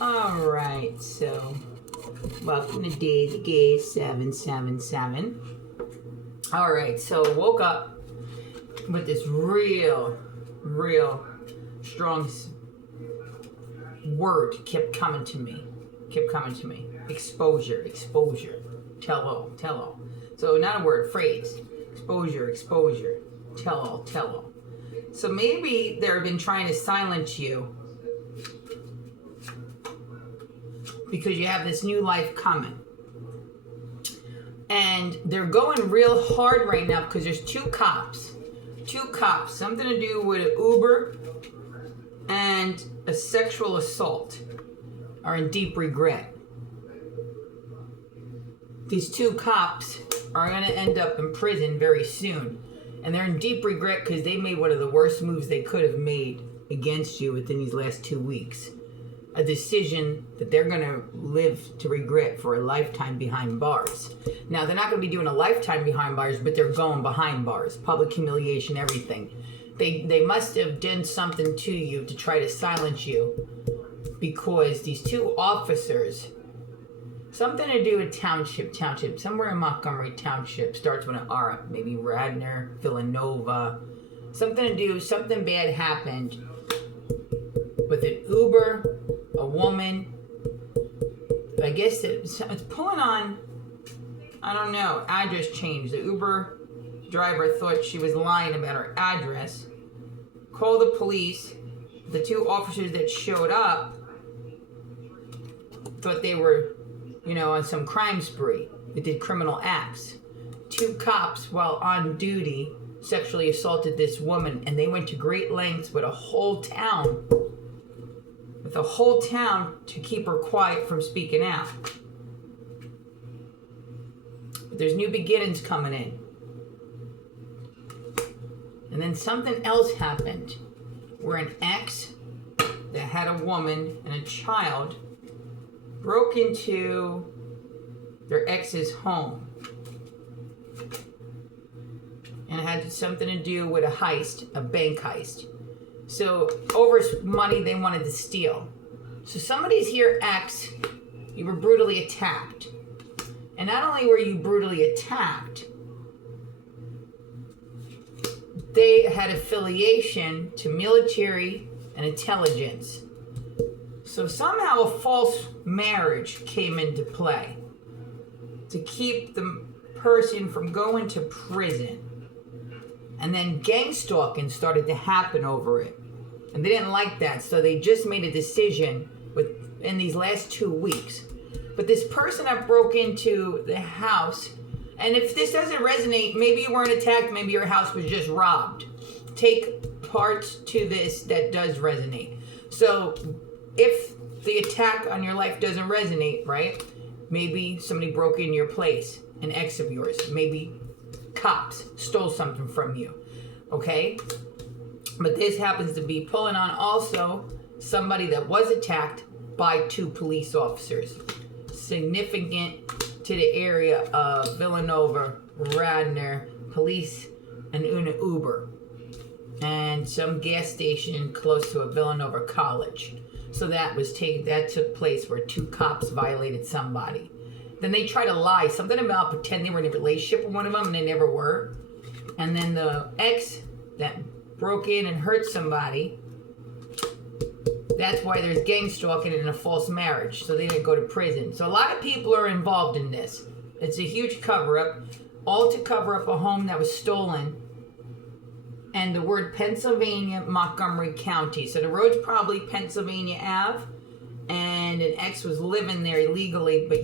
Alright, so welcome to Daisy Gay 777. Alright, so woke up with this real strong word kept coming to me. Exposure. Tell all. So not a word, phrase. Exposure. Tell all. So maybe they've been trying to silence you because you have this new life coming. And they're going real hard right now because there's two cops, something to do with an Uber and a sexual assault, are in deep regret. These two cops are going to end up in prison very soon. And they're in deep regret because they made one of the worst moves they could have made against you within these last 2 weeks. A decision that they're going to live to regret for a lifetime behind bars. Now, they're not going to be doing a lifetime behind bars, but they're going behind bars. Public humiliation, everything. They must have done something to you to try to silence you, because these two officers, something to do with township, somewhere in Montgomery Township, starts with an R, maybe Radnor, Villanova. Something bad happened with an Uber, a woman. I guess it's pulling on, I don't know, address change. The Uber driver thought she was lying about her address, called the police. The two officers that showed up thought they were, on some crime spree. They did criminal acts. Two cops, while on duty, sexually assaulted this woman, and they went to great lengths with a whole town to keep her quiet from speaking out. But there's new beginnings coming in. And then something else happened where an ex that had a woman and a child broke into their ex's home. And it had something to do with a heist, a bank heist. So over money they wanted to steal. So somebody's here, ex, you were brutally attacked. And not only were you brutally attacked, they had affiliation to military and intelligence. So somehow a false marriage came into play to keep the person from going to prison. And then gang stalking started to happen over it. And they didn't like that, so they just made a decision in these last 2 weeks. But this person that broke into the house, and if this doesn't resonate, maybe you weren't attacked, maybe your house was just robbed. Take parts to this that does resonate. So if the attack on your life doesn't resonate, right? Maybe somebody broke in your place, an ex of yours. Maybe cops stole something from you, okay? But this happens to be pulling on also somebody that was attacked by two police officers, significant to the area of Villanova, Radnor, police, and Una Uber, and some gas station close to a Villanova college. So that took place where two cops violated somebody. Then they try to lie, something about pretend they were in a relationship with one of them, and they never were. And then the ex that broke in and hurt somebody, that's why there's gang stalking and a false marriage. So they didn't go to prison. So a lot of people are involved in this. It's a huge cover-up, all to cover up a home that was stolen. And the word Pennsylvania, Montgomery County. So the road's probably Pennsylvania Ave. And an ex was living there illegally, but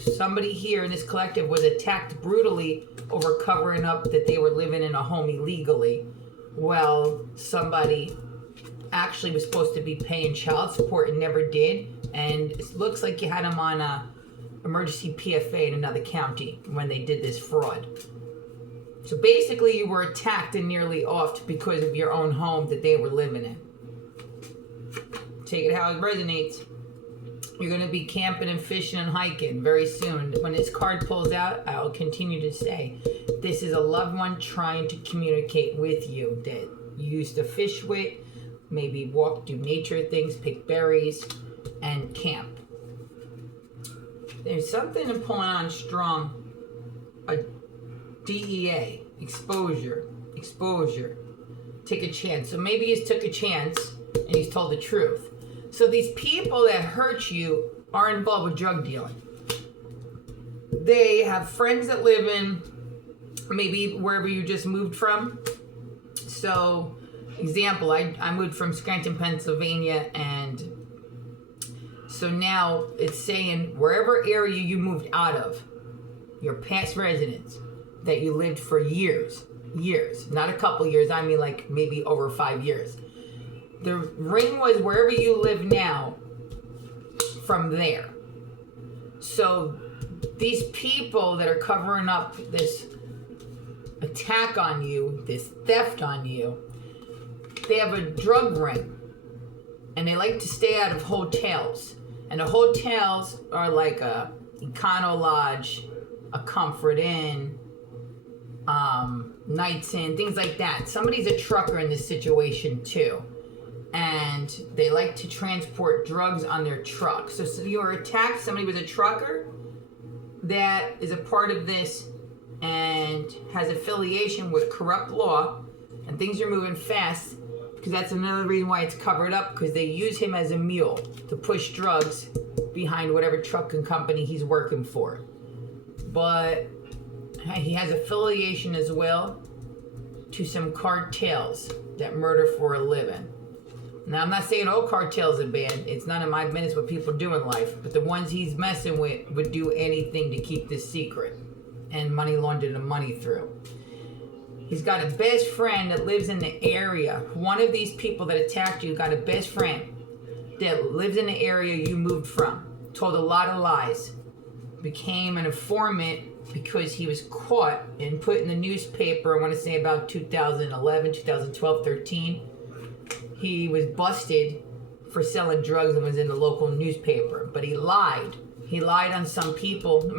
somebody here in this collective was attacked brutally over covering up that they were living in a home illegally. Well, somebody actually was supposed to be paying child support and never did. And it looks like you had them on a emergency PFA in another county when they did this fraud. So basically you were attacked and nearly offed because of your own home that they were living in. Take it how it resonates. You're going to be camping and fishing and hiking very soon. When this card pulls out, I'll continue to say, this is a loved one trying to communicate with you that you used to fish with, maybe walk, do nature things, pick berries, and camp. There's something to pulling on strong. A DEA, exposure. Take a chance. So maybe he's took a chance and he's told the truth. So these people that hurt you are involved with drug dealing. They have friends that live in maybe wherever you just moved from. So, example, I moved from Scranton, Pennsylvania, and so now it's saying wherever area you moved out of, your past residence, that you lived for years, not a couple years, I mean like maybe over 5 years. The ring was wherever you live now, from there. So these people that are covering up this attack on you, this theft on you, they have a drug ring, and they like to stay out of hotels. And the hotels are like a Econo Lodge, a Comfort Inn, Nights Inn, things like that. Somebody's a trucker in this situation too, and they like to transport drugs on their truck. So you were attacked, somebody was a trucker that is a part of this and has affiliation with corrupt law, and things are moving fast, because that's another reason why it's covered up, because they use him as a mule to push drugs behind whatever trucking company he's working for. But he has affiliation as well to some cartels that murder for a living. Now, I'm not saying all cartels are bad. It's none of my business what people do in life. But the ones he's messing with would do anything to keep this secret and money launder the money through. He's got a best friend that lives in the area. One of these people that attacked you got a best friend that lives in the area you moved from. Told a lot of lies. Became an informant because he was caught and put in the newspaper, I want to say about 2011, 2012, 13. He was busted for selling drugs and was in the local newspaper. But he lied. He lied on some people.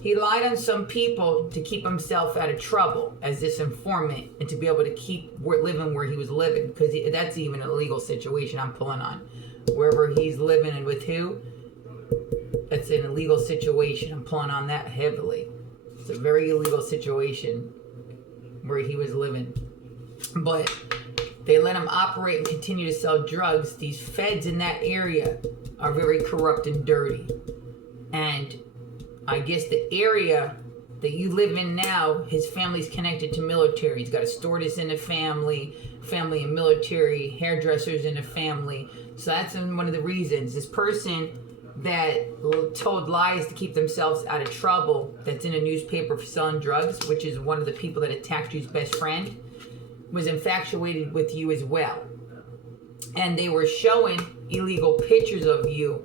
He lied on some people to keep himself out of trouble as this informant, and to be able to keep living where he was living, because that's even an illegal situation I'm pulling on. Wherever he's living and with who, that's an illegal situation. I'm pulling on that heavily. It's a very illegal situation where he was living. But they let him operate and continue to sell drugs. These feds in that area are very corrupt and dirty. And I guess the area that you live in now, his family's connected to military. He's got a stewardess in the family and military, hairdressers in the family. So that's one of the reasons. This person that told lies to keep themselves out of trouble, that's in a newspaper for selling drugs, which is one of the people that attacked you's best friend, was infatuated with you as well. And they were showing illegal pictures of you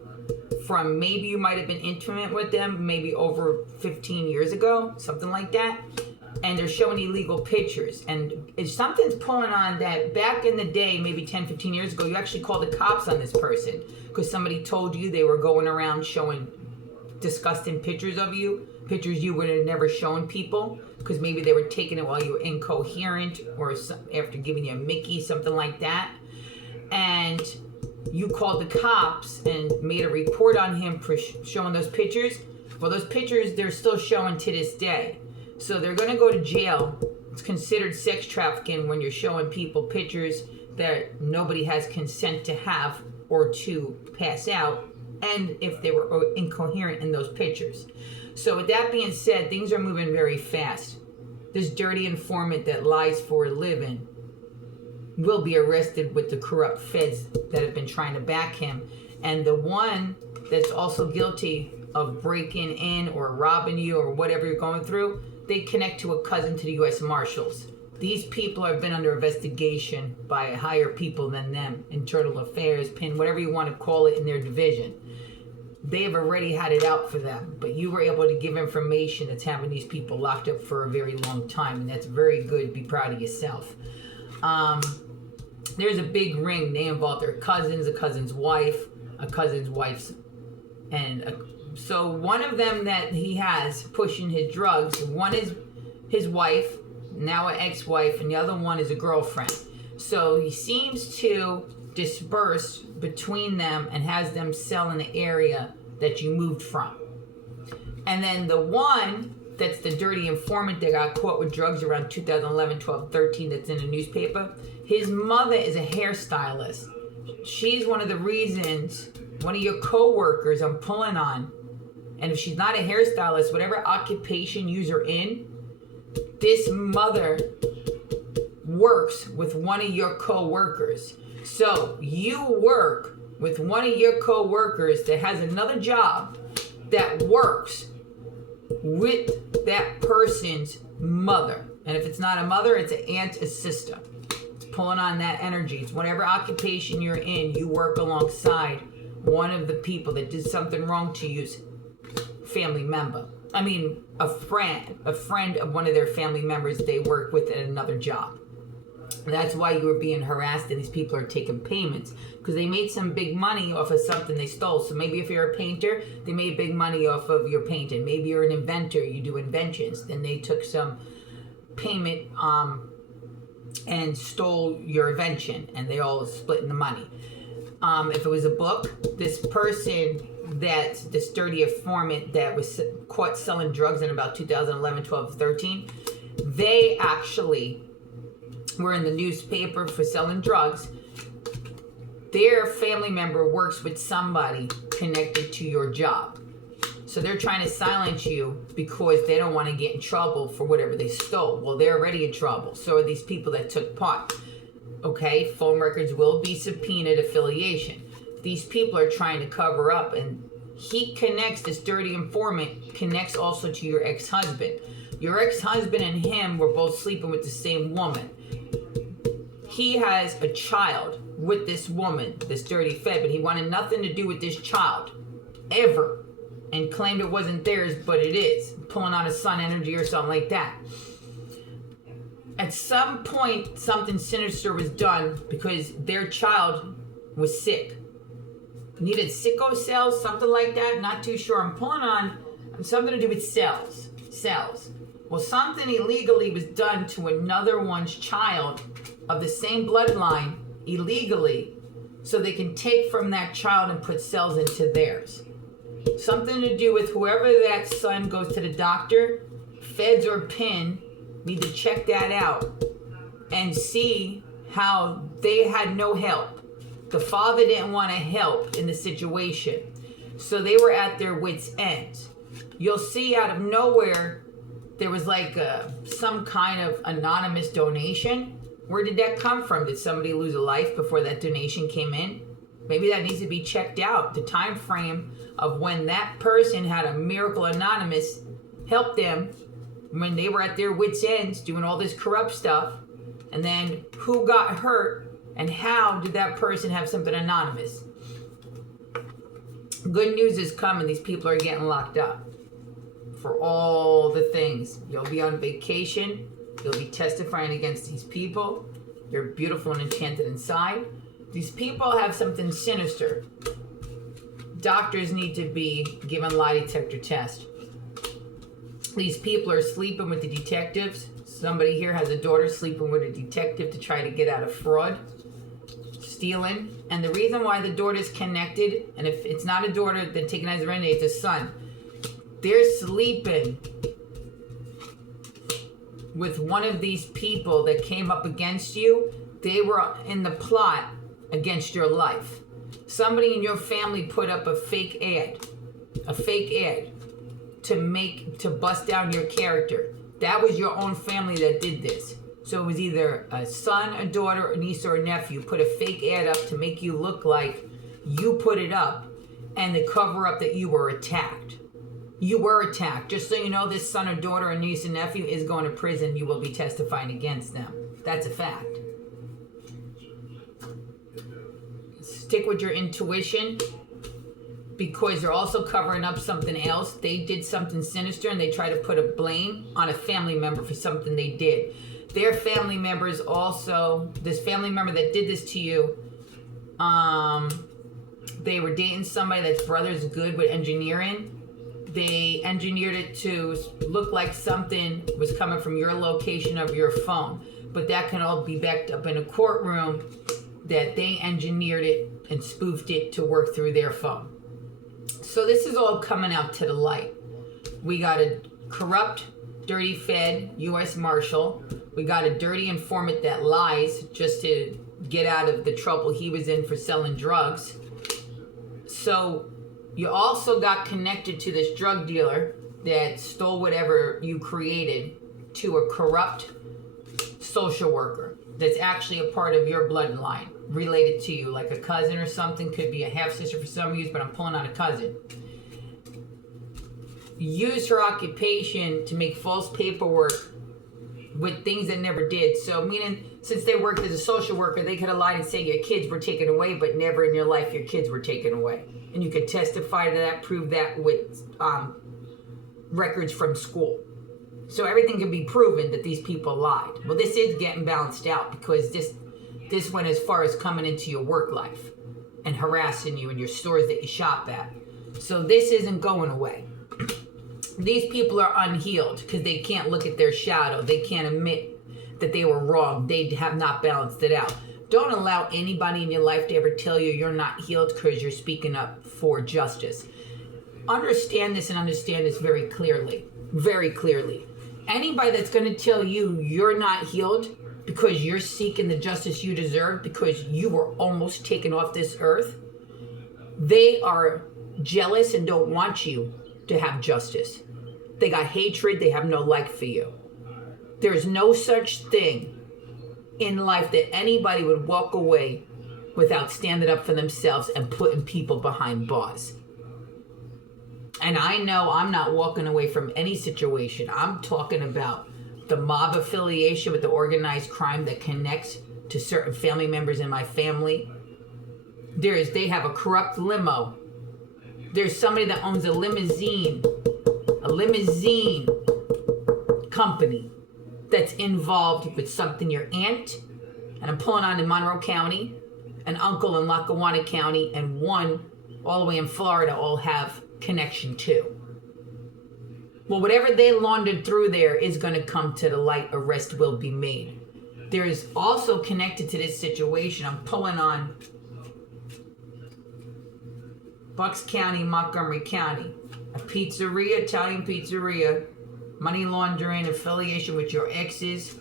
from maybe you might have been intimate with them maybe over 15 years ago, something like that. And they're showing illegal pictures. And if something's pulling on that, back in the day, maybe 10, 15 years ago, you actually called the cops on this person because somebody told you they were going around showing disgusting pictures of you, pictures you would have never shown people, because maybe they were taking it while you were incoherent or after giving you a Mickey, something like that. And you called the cops and made a report on him for showing those pictures. Well, those pictures, they're still showing to this day. So they're going to go to jail. It's considered sex trafficking when you're showing people pictures that nobody has consent to have or to pass out, and if they were incoherent in those pictures. So with that being said, things are moving very fast. This dirty informant that lies for a living will be arrested with the corrupt feds that have been trying to back him. And the one that's also guilty of breaking in or robbing you or whatever you're going through, they connect to a cousin to the U.S. Marshals. These people have been under investigation by higher people than them, internal affairs, PIN, whatever you want to call it in their division. They've already had it out for them, but you were able to give information that's having these people locked up for a very long time, and that's very good. Be proud of yourself. There's a big ring. They involve their cousins, a cousin's wife, a cousin's wife's, and so one of them that he has pushing his drugs, one is his wife, now an ex-wife, and the other one is a girlfriend. So he seems to disperse between them and has them sell in the area that you moved from. And then the one that's the dirty informant that got caught with drugs around 2011, 12, 13 that's in the newspaper, his mother is a hairstylist. She's one of the reasons, one of your co-workers I'm pulling on. And if she's not a hairstylist, whatever occupation you're in, this mother works with one of your co-workers. So you work with one of your co-workers that has another job that works with that person's mother. And if it's not a mother, it's an aunt, a sister. It's pulling on that energy. It's whatever occupation you're in, you work alongside one of the people that did something wrong to you's family member. I mean, a friend of one of their family members they work with at another job. That's why you were being harassed and these people are taking payments because they made some big money off of something they stole. So maybe if you're a painter, they made big money off of your painting. Maybe you're an inventor, you do inventions. Then they took some payment and stole your invention and they all splitting the money. If it was a book, this person that this dirty informant that was caught selling drugs in about 2011, 12, 13, they actually were in the newspaper for selling drugs. Their family member works with somebody connected to your job. So they're trying to silence you because they don't want to get in trouble for whatever they stole. Well, they're already in trouble. So are these people that took part. Okay, phone records will be subpoenaed, affiliation. These people are trying to cover up, and he connects, this dirty informant connects also to your ex-husband. Your ex-husband and him were both sleeping with the same woman. He has a child with this woman, this dirty fed, but he wanted nothing to do with this child, ever, and claimed it wasn't theirs, but it is, pulling on a sun energy or something like that. At some point, something sinister was done because their child was sick. Needed sicko cells, something like that, not too sure. I'm pulling on something to do with cells. Well, something illegally was done to another one's child of the same bloodline illegally so they can take from that child and put cells into theirs. Something to do with whoever that son goes to the doctor, feds or PIN, need to check that out and see how they had no help. The father didn't want to help in the situation. So they were at their wits' end. You'll see out of nowhere, there was like some kind of anonymous donation. Where did that come from? Did somebody lose a life before that donation came in? Maybe that needs to be checked out. The time frame of when that person had a Miracle Anonymous help them when they were at their wits' ends doing all this corrupt stuff. And then who got hurt and how did that person have something anonymous? Good news is coming. These people are getting locked up for all the things. You'll be on vacation. You'll be testifying against these people. You're beautiful and enchanted inside. These people have something sinister. Doctors need to be given lie detector tests. These people are sleeping with the detectives. Somebody here has a daughter sleeping with a detective to try to get out of fraud, stealing. And the reason why the daughter's connected, and if it's not a daughter, then take it as a renegade, it's a son. They're sleeping with one of these people that came up against you. They were in the plot against your life. Somebody in your family put up a fake ad to bust down your character. That was your own family that did this. So it was either a son, a daughter, a niece, or a nephew put a fake ad up to make you look like you put it up and to cover up that you were attacked. You were attacked. Just so you know, this son or daughter or niece and nephew is going to prison. You will be testifying against them. That's a fact. Stick with your intuition because they're also covering up something else. They did something sinister and they try to put a blame on a family member for something they did. Their family members also, this family member that did this to you, they were dating somebody that's brother's good with engineering. They engineered it to look like something was coming from your location of your phone. but that can all be backed up in a courtroom that they engineered it and spoofed it to work through their phone. So this is all coming out to the light. We got a corrupt, dirty Fed U.S. Marshal. We got a dirty informant that lies just to get out of the trouble he was in for selling drugs. So you also got connected to this drug dealer that stole whatever you created to a corrupt social worker that's actually a part of your bloodline, related to you, like a cousin or something. Could be a half-sister for some of you, but I'm pulling on a cousin. Use her occupation to make false paperwork with things that never did. So meaning, since they worked as a social worker, they could have lied and say your kids were taken away, but never in your life your kids were taken away. And you could testify to that, prove that with records from school. So everything can be proven that these people lied. Well, this is getting balanced out because this went as far as coming into your work life and harassing you in your stores that you shop at. So this isn't going away. These people are unhealed because they can't look at their shadow. They can't admit that they were wrong. They have not balanced it out. Don't allow anybody in your life to ever tell you you're not healed because you're speaking up for justice. Understand this and understand this very clearly. Very clearly. Anybody that's going to tell you you're not healed because you're seeking the justice you deserve because you were almost taken off this earth, they are jealous and don't want you to have justice. They got hatred. They have no like for you. There's no such thing in life that anybody would walk away without standing up for themselves and putting people behind bars. And I know I'm not walking away from any situation. I'm talking about the mob affiliation with the organized crime that connects to certain family members in my family. They have a corrupt limo. There's somebody that owns a limousine company that's involved with something. Your aunt, and I'm pulling on in Monroe County, an uncle in Lackawanna County, and one all the way in Florida all have connection to. Well, whatever they laundered through there is going to come to the light. Arrest will be made. There is also connected to this situation, I'm pulling on Bucks County, Montgomery County, a pizzeria, Italian pizzeria, money laundering, affiliation with your exes,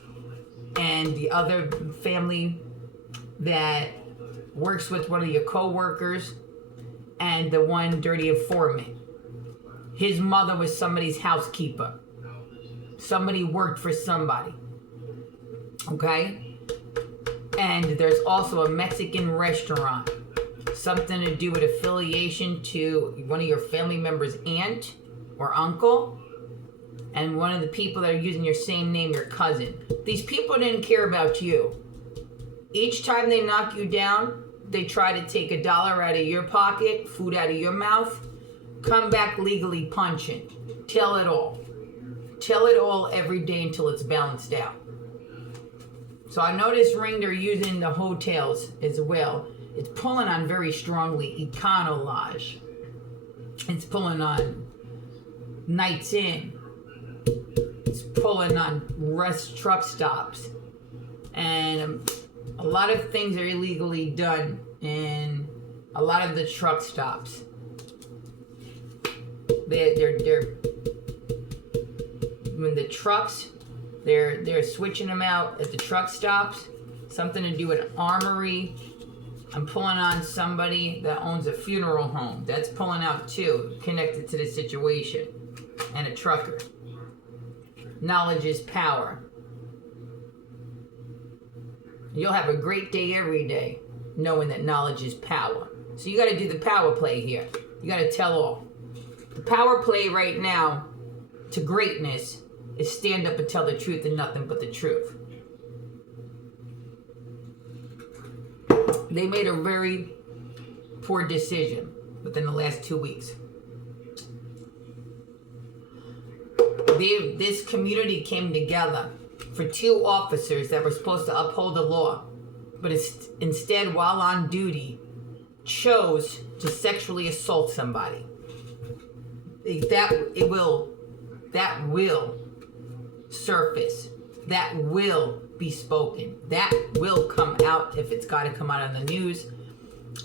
and the other family that works with one of your co-workers, and the one dirty informant. His mother was somebody's housekeeper. Somebody worked for somebody. Okay? And there's also a Mexican restaurant. Something to do with affiliation to one of your family members' aunt or uncle. And one of the people that are using your same name, your cousin. These people didn't care about you. Each time they knock you down, they try to take $1 out of your pocket, food out of your mouth, come back legally punching. Tell it all. Tell it all every day until it's balanced out. So I know this ring they're using in the hotels as well. It's pulling on very strongly Econolodge. It's pulling on Nights In. It's pulling on rest truck stops. And a lot of things are illegally done in a lot of the truck stops. They're when the trucks, they're switching them out at the truck stops. Something to do with an armory. I'm pulling on somebody that owns a funeral home. That's pulling out too, connected to this situation. And a trucker. Knowledge is power. You'll have a great day every day knowing that knowledge is power. So you got to do the power play here. You got to tell all. The power play right now to greatness is stand up and tell the truth and nothing but the truth. They made a very poor decision within the last 2 weeks. This community came together for 2 officers that were supposed to uphold the law, but instead, while on duty, chose to sexually assault somebody. That will surface. That will be spoken. That will come out if it's got to come out on the news,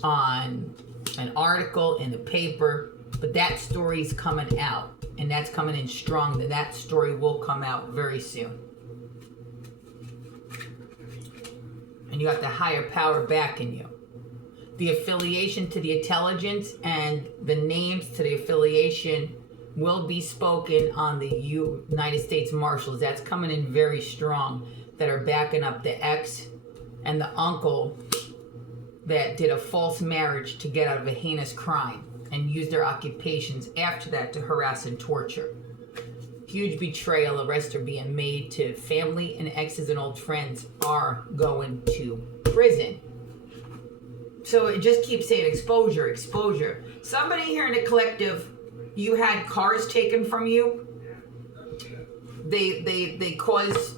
on an article in the paper. But that story's coming out, and that's coming in strong. That story will come out very soon. And you got the higher power backing you. The affiliation to the intelligence and the names to the affiliation will be spoken on the United States Marshals. That's coming in very strong, that are backing up the ex and the uncle that did a false marriage to get out of a heinous crime and used their occupations after that to harass and torture. Huge betrayal. Arrests are being made to family, and exes and old friends are going to prison. So it just keeps saying exposure, exposure. Somebody here in the collective, you had cars taken from you. They caused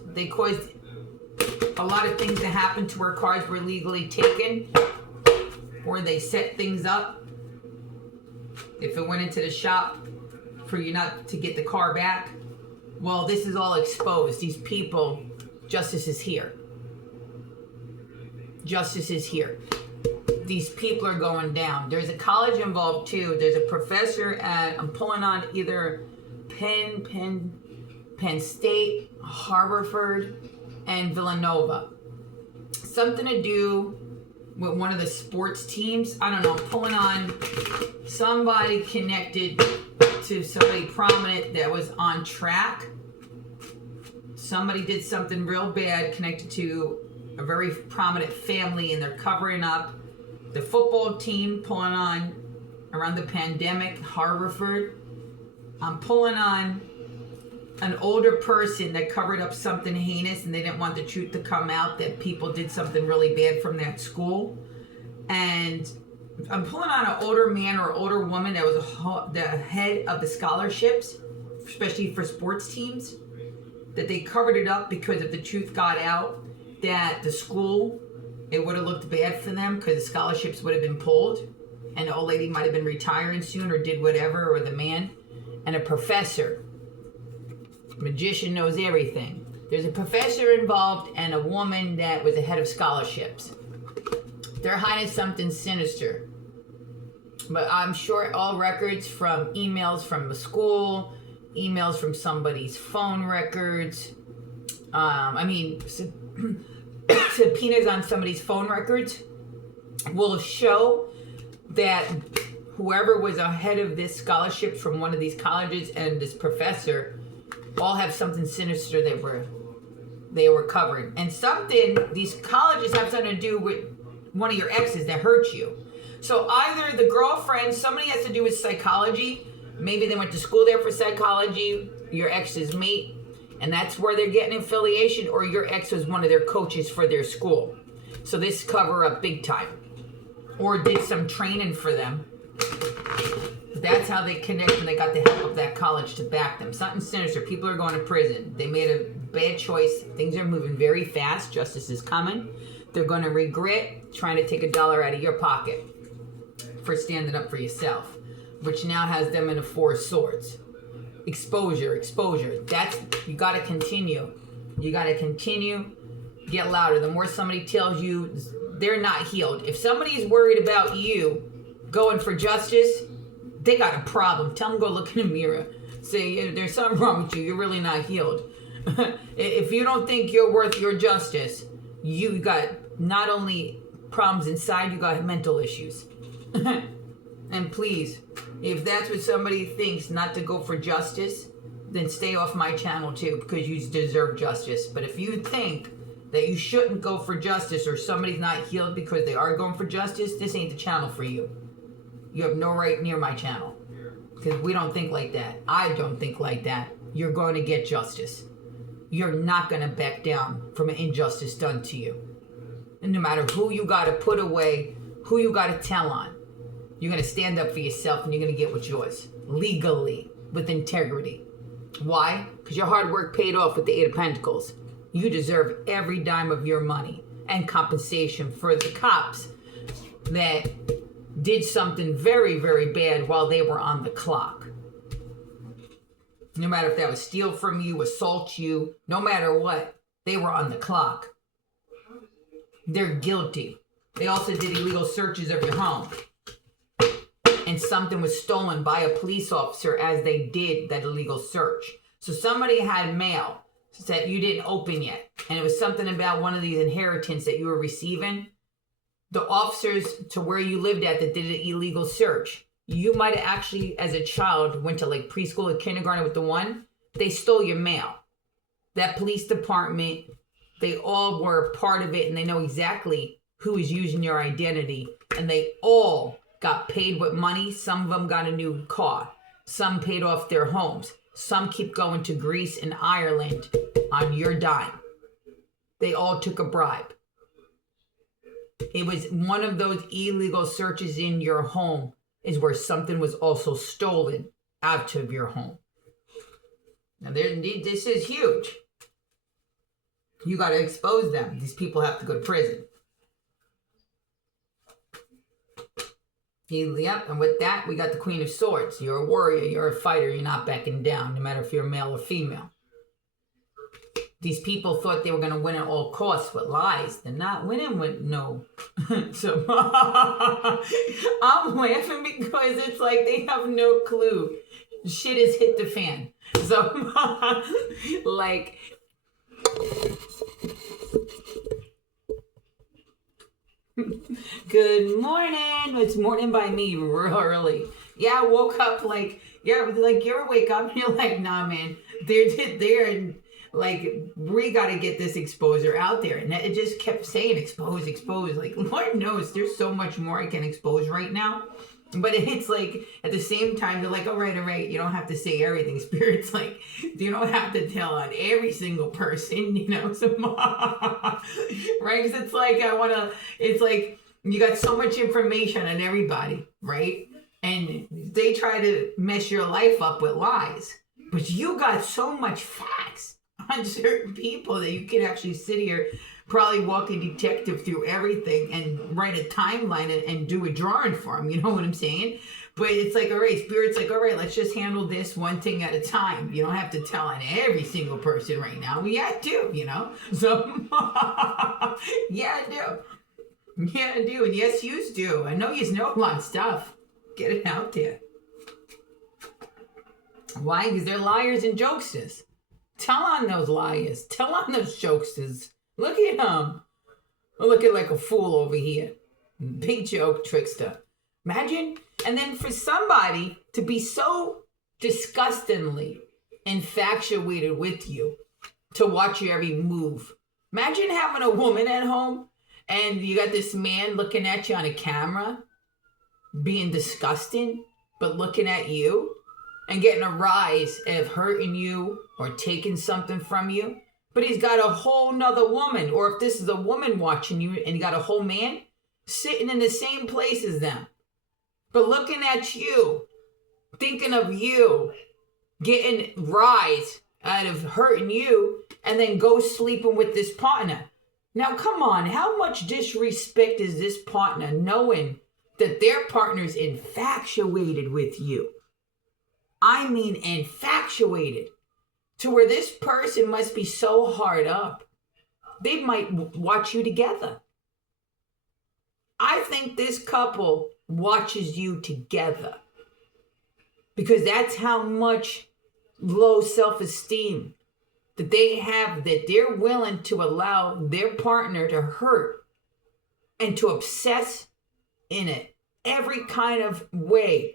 a lot of things to happen to where cars were illegally taken, or they set things up. If it went into the shop for you not to get the car back, well, this is all exposed. These people, justice is here. Justice is here. These people are going down. There's a college involved too. There's a professor at, I'm pulling on either Penn State, Harvard, and Villanova. Something to do with one of the sports teams. I don't know, I'm pulling on somebody connected to somebody prominent that was on track. Somebody did something real bad connected to a very prominent family, and they're covering up. The football team, pulling on around the pandemic, Harvard. I'm pulling on an older person that covered up something heinous, and they didn't want the truth to come out that people did something really bad from that school. And I'm pulling on an older man or older woman that was the head of the scholarships, especially for sports teams, that they covered it up because if the truth got out that the school, it would have looked bad for them because the scholarships would have been pulled, and the old lady might have been retiring soon or did whatever, or the man. And a professor, magician knows everything. There's a professor involved and a woman that was the head of scholarships. They're hiding something sinister. But I'm sure all records from emails from the school, emails from somebody's phone records, subpoenas on somebody's phone records will show that whoever was ahead of this scholarship from one of these colleges and this professor all have something sinister they were covering. And these colleges have something to do with one of your exes that hurt you. So either the girlfriend, somebody has to do with psychology. Maybe they went to school there for psychology, your ex's mate, and that's where they're getting affiliation, or your ex was one of their coaches for their school. So this cover up big time. Or did some training for them. That's how they connect, and they got the help of that college to back them. Something sinister. People are going to prison. They made a bad choice. Things are moving very fast. Justice is coming. They're going to regret trying to take $1 out of your pocket for standing up for yourself, which now has them in a 4 of swords. Exposure. You got to continue. You got to continue. Get louder. The more somebody tells you they're not healed. If somebody's worried about you going for justice, they got a problem. Tell them go look in the mirror. Say, there's something wrong with you. You're really not healed. If you don't think you're worth your justice, you got not only problems inside, you got mental issues. And please, if that's what somebody thinks, not to go for justice, then stay off my channel too, because you deserve justice. But if you think that you shouldn't go for justice, or somebody's not healed because they are going for justice, this ain't the channel for you. You have no right near my channel, because we don't think like that. I don't think like that. You're going to get justice. You're not going to back down from an injustice done to you. And no matter who you got to put away, who you got to tell on, you're going to stand up for yourself, and you're going to get what's yours. Legally, with integrity. Why? Because your hard work paid off with the 8 of Pentacles. You deserve every dime of your money and compensation for the cops that did something very, very bad while they were on the clock. No matter if that was steal from you, assault you, no matter what, They were on the clock. They're guilty. They also did illegal searches of your home. And something was stolen by a police officer as they did that illegal search. So somebody had mail that you didn't open yet. And it was something about one of these inheritance that you were receiving. The officers to where you lived at that did an illegal search. You might have actually, as a child, went to like preschool or kindergarten with the one. They stole your mail. That police department, they all were part of it, and they know exactly who is using your identity. And they all got paid with money. Some of them got a new car. Some paid off their homes. Some keep going to Greece and Ireland on your dime. They all took a bribe. It was one of those illegal searches in your home is where something was also stolen out of your home. Now, this is huge. You got to expose them. These people have to go to prison. Yep, and with that, we got the Queen of Swords. You're a warrior. You're a fighter. You're not backing down, no matter if you're male or female. These people thought they were going to win at all costs with lies. They're not winning with no. So I'm laughing because it's like they have no clue. Shit has hit the fan. So like, good morning. It's morning by me real early. Yeah, I woke up like, you're awake up and you're like, nah, man, they're like, we got to get this exposure out there. And it just kept saying expose. Like, Lord knows there's so much more I can expose right now. But it's like, at the same time, they're like, all right. You don't have to say everything. Spirit's like, you don't have to tell on every single person, you know. So, right? Because it's like, it's like, you got so much information on everybody, right? And they try to mess your life up with lies. But you got so much facts on certain people that you can actually sit here, probably walk a detective through everything and write a timeline and do a drawing for them. You know what I'm saying? But it's like, all right, Spirit's like, all right, let's just handle this one thing at a time. You don't have to tell on every single person right now. Yeah, I do, you know? So, yeah, I do. Yeah, I do. And yes, yous do. I know yous know a lot of stuff. Get it out there. Why? Because they're liars and jokesters. Tell on those liars. Tell on those jokesters. Look at him. Looking like a fool over here. Big joke trickster. Imagine. And then for somebody to be so disgustingly infatuated with you, to watch your every move. Imagine having a woman at home and you got this man looking at you on a camera, being disgusting, but looking at you and getting a rise of hurting you or taking something from you. But he's got a whole nother woman. Or if this is a woman watching you and you got a whole man sitting in the same place as them, but looking at you, thinking of you, getting rise out of hurting you, and then go sleeping with this partner. Now, come on, how much disrespect is this partner knowing that their partner's infatuated with you? I mean, infatuated. To where this person must be so hard up, they might watch you together. I think this couple watches you together because that's how much low self-esteem that they have, that they're willing to allow their partner to hurt and to obsess in every kind of way,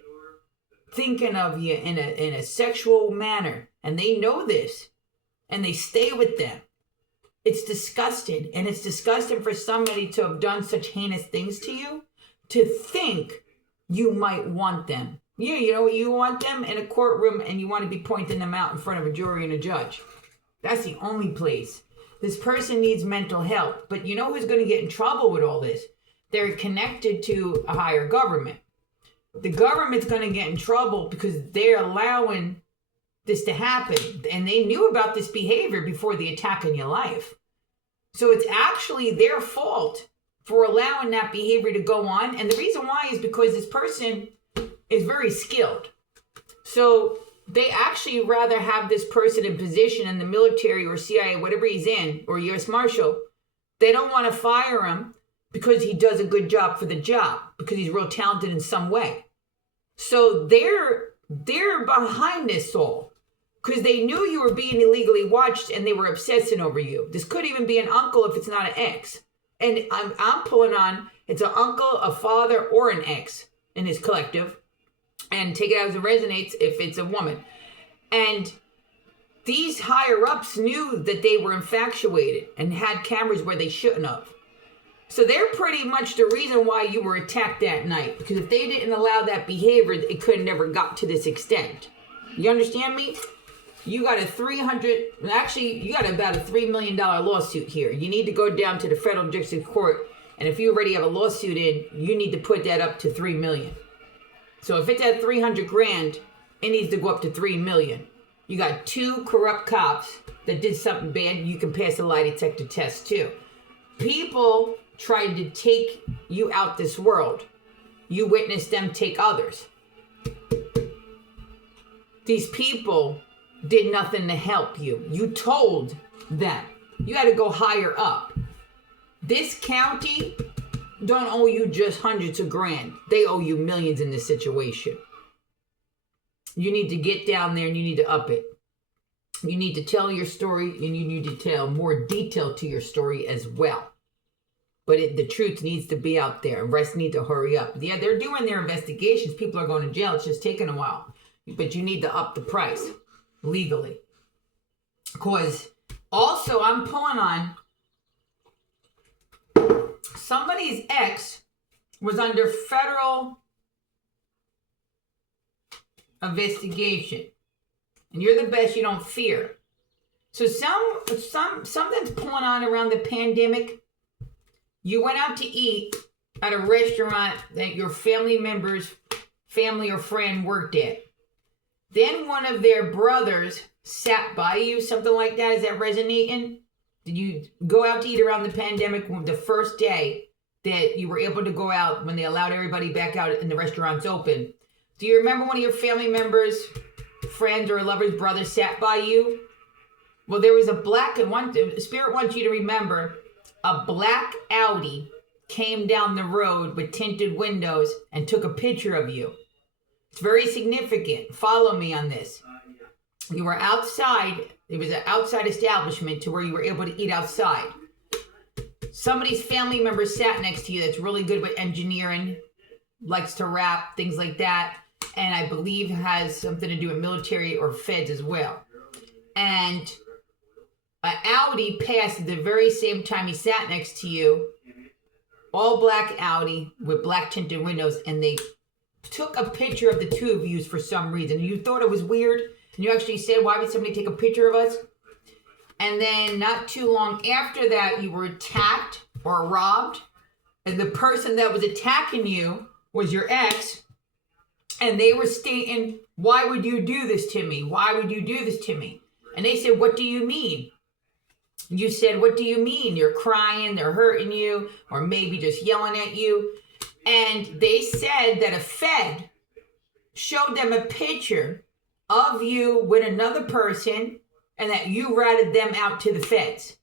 thinking of you in a sexual manner. And they know this, and they stay with them. It's disgusting. And it's disgusting for somebody to have done such heinous things to you, to think you might want them. Yeah, you know what? You want them in a courtroom, and you want to be pointing them out in front of a jury and a judge. That's the only place. This person needs mental help. But you know who's going to get in trouble with all this? They're connected to a higher government. The government's going to get in trouble because they're allowing this to happen, and they knew about this behavior before the attack on your life. So it's actually their fault for allowing that behavior to go on. And the reason why is because this person is very skilled. So they actually rather have this person in position in the military or CIA, whatever he's in, or U.S. Marshal. They don't want to fire him because he does a good job for the job, because he's real talented in some way. So they're behind this all because they knew you were being illegally watched and they were obsessing over you. This could even be an uncle if it's not an ex. And I'm pulling on, it's an uncle, a father, or an ex in his collective. And take it as it resonates if it's a woman. And these higher ups knew that they were infatuated and had cameras where they shouldn't have. So they're pretty much the reason why you were attacked that night. Because if they didn't allow that behavior, it could have never got to this extent. You understand me? You got you got about a $3 million lawsuit here. You need to go down to the federal district court. And if you already have a lawsuit in, you need to put that up to $3 million. So if it's at $300,000, it needs to go up to $3 million. You got 2 corrupt cops that did something bad. You can pass a lie detector test too. People tried to take you out this world. You witnessed them take others. These people did nothing to help you. You told them. You had to go higher up. This county don't owe you just hundreds of grand. They owe you millions in this situation. You need to get down there and you need to up it. You need to tell your story and you need to tell more detail to your story as well. But the truth needs to be out there. Arrests need to hurry up. Yeah, they're doing their investigations. People are going to jail. It's just taking a while. But you need to up the price legally. Because also I'm pulling on somebody's ex was under federal investigation. And you're the best, you don't fear. So something's pulling on around the pandemic. You went out to eat at a restaurant that your family or friend worked at. Then one of their brothers sat by you, something like that. Is that resonating? Did you go out to eat around the pandemic the first day that you were able to go out when they allowed everybody back out and the restaurants open? Do you remember one of your family members, friends, or lover's brother sat by you? Well, there was a black, and Spirit wants you to remember, a black Audi came down the road with tinted windows and took a picture of you. It's very significant. Follow me on this. You were outside. It was an outside establishment to where you were able to eat outside. Somebody's family member sat next to you that's really good with engineering, likes to rap, things like that. And I believe has something to do with military or feds as well. And an Audi passed at the very same time he sat next to you. All black Audi with black tinted windows. And they took a picture of the two of you for some reason. You thought it was weird. And you actually said, why would somebody take a picture of us? And then not too long after that, you were attacked or robbed. And the person that was attacking you was your ex. And they were stating, why would you do this to me? Why would you do this to me? And they said, what do you mean? You said, what do you mean? You're crying, they're hurting you, or maybe just yelling at you. And they said that a Fed showed them a picture of you with another person and that you ratted them out to the feds.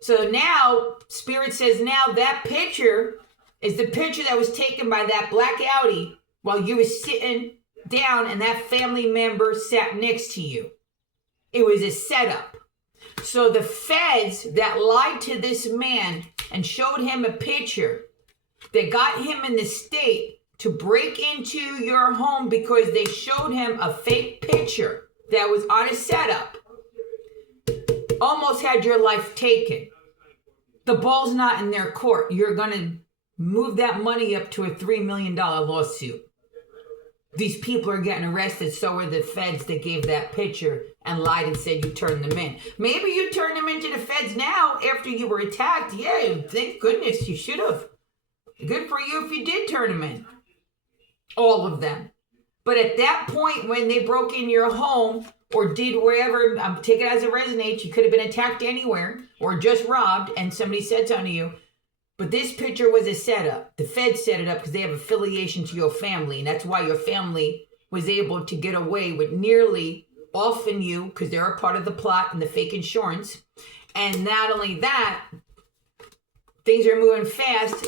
So now, Spirit says now that picture is the picture that was taken by that black Audi while you were sitting down and that family member sat next to you. It was a setup. So the feds that lied to this man and showed him a picture that got him in the state to break into your home because they showed him a fake picture that was on a setup, almost had your life taken. The ball's not in their court. You're going to move that money up to a $3 million lawsuit. These people are getting arrested, so are the feds that gave that picture and lied and said you turned them in. Maybe you turned them into the feds now after you were attacked. Yeah, thank goodness you should have. Good for you if you did turn them in. All of them. But at that point when they broke in your home or did wherever, take it as it resonates, you could have been attacked anywhere or just robbed and somebody said something to you. But this picture was a setup. The feds set it up because they have affiliation to your family. And that's why your family was able to get away with nearly offing you because they're a part of the plot and the fake insurance. And not only that, things are moving fast.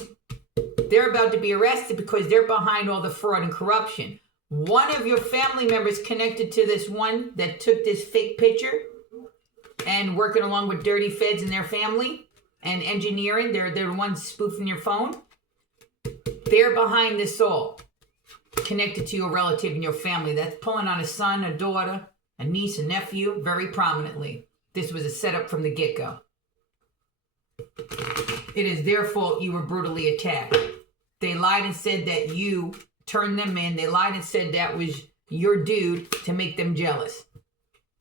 They're about to be arrested because they're behind all the fraud and corruption. One of your family members connected to this one that took this fake picture and working along with dirty feds and their family and engineering. They're the ones spoofing your phone. They're behind this all, connected to your relative and your family. That's pulling on a son, a daughter, a niece, a nephew, very prominently. This was a setup from the get-go. It is their fault you were brutally attacked. They lied and said that you turned them in. They lied and said that was your dude to make them jealous.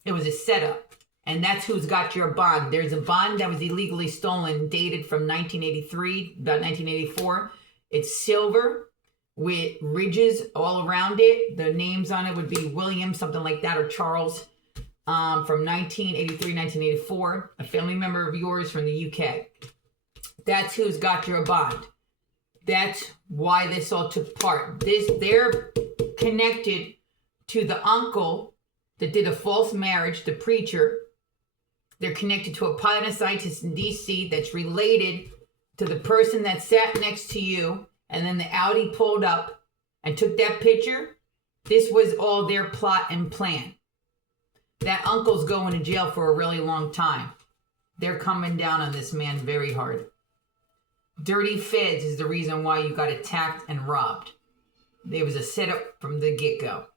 It was a setup. And that's who's got your bond. There's a bond that was illegally stolen, dated from 1983, about 1984. It's silver with ridges all around it. The names on it would be William, something like that, or Charles, from 1983, 1984. A family member of yours from the UK. That's who's got your bond. That's why this all took part. They're connected to the uncle that did a false marriage, the preacher. They're connected to a pilot scientist in DC that's related to the person that sat next to you, and then the Audi pulled up and took that picture. This was all their plot and plan. That uncle's going to jail for a really long time. They're coming down on this man very hard. Dirty feds is the reason why you got attacked and robbed. There was a setup from the get-go.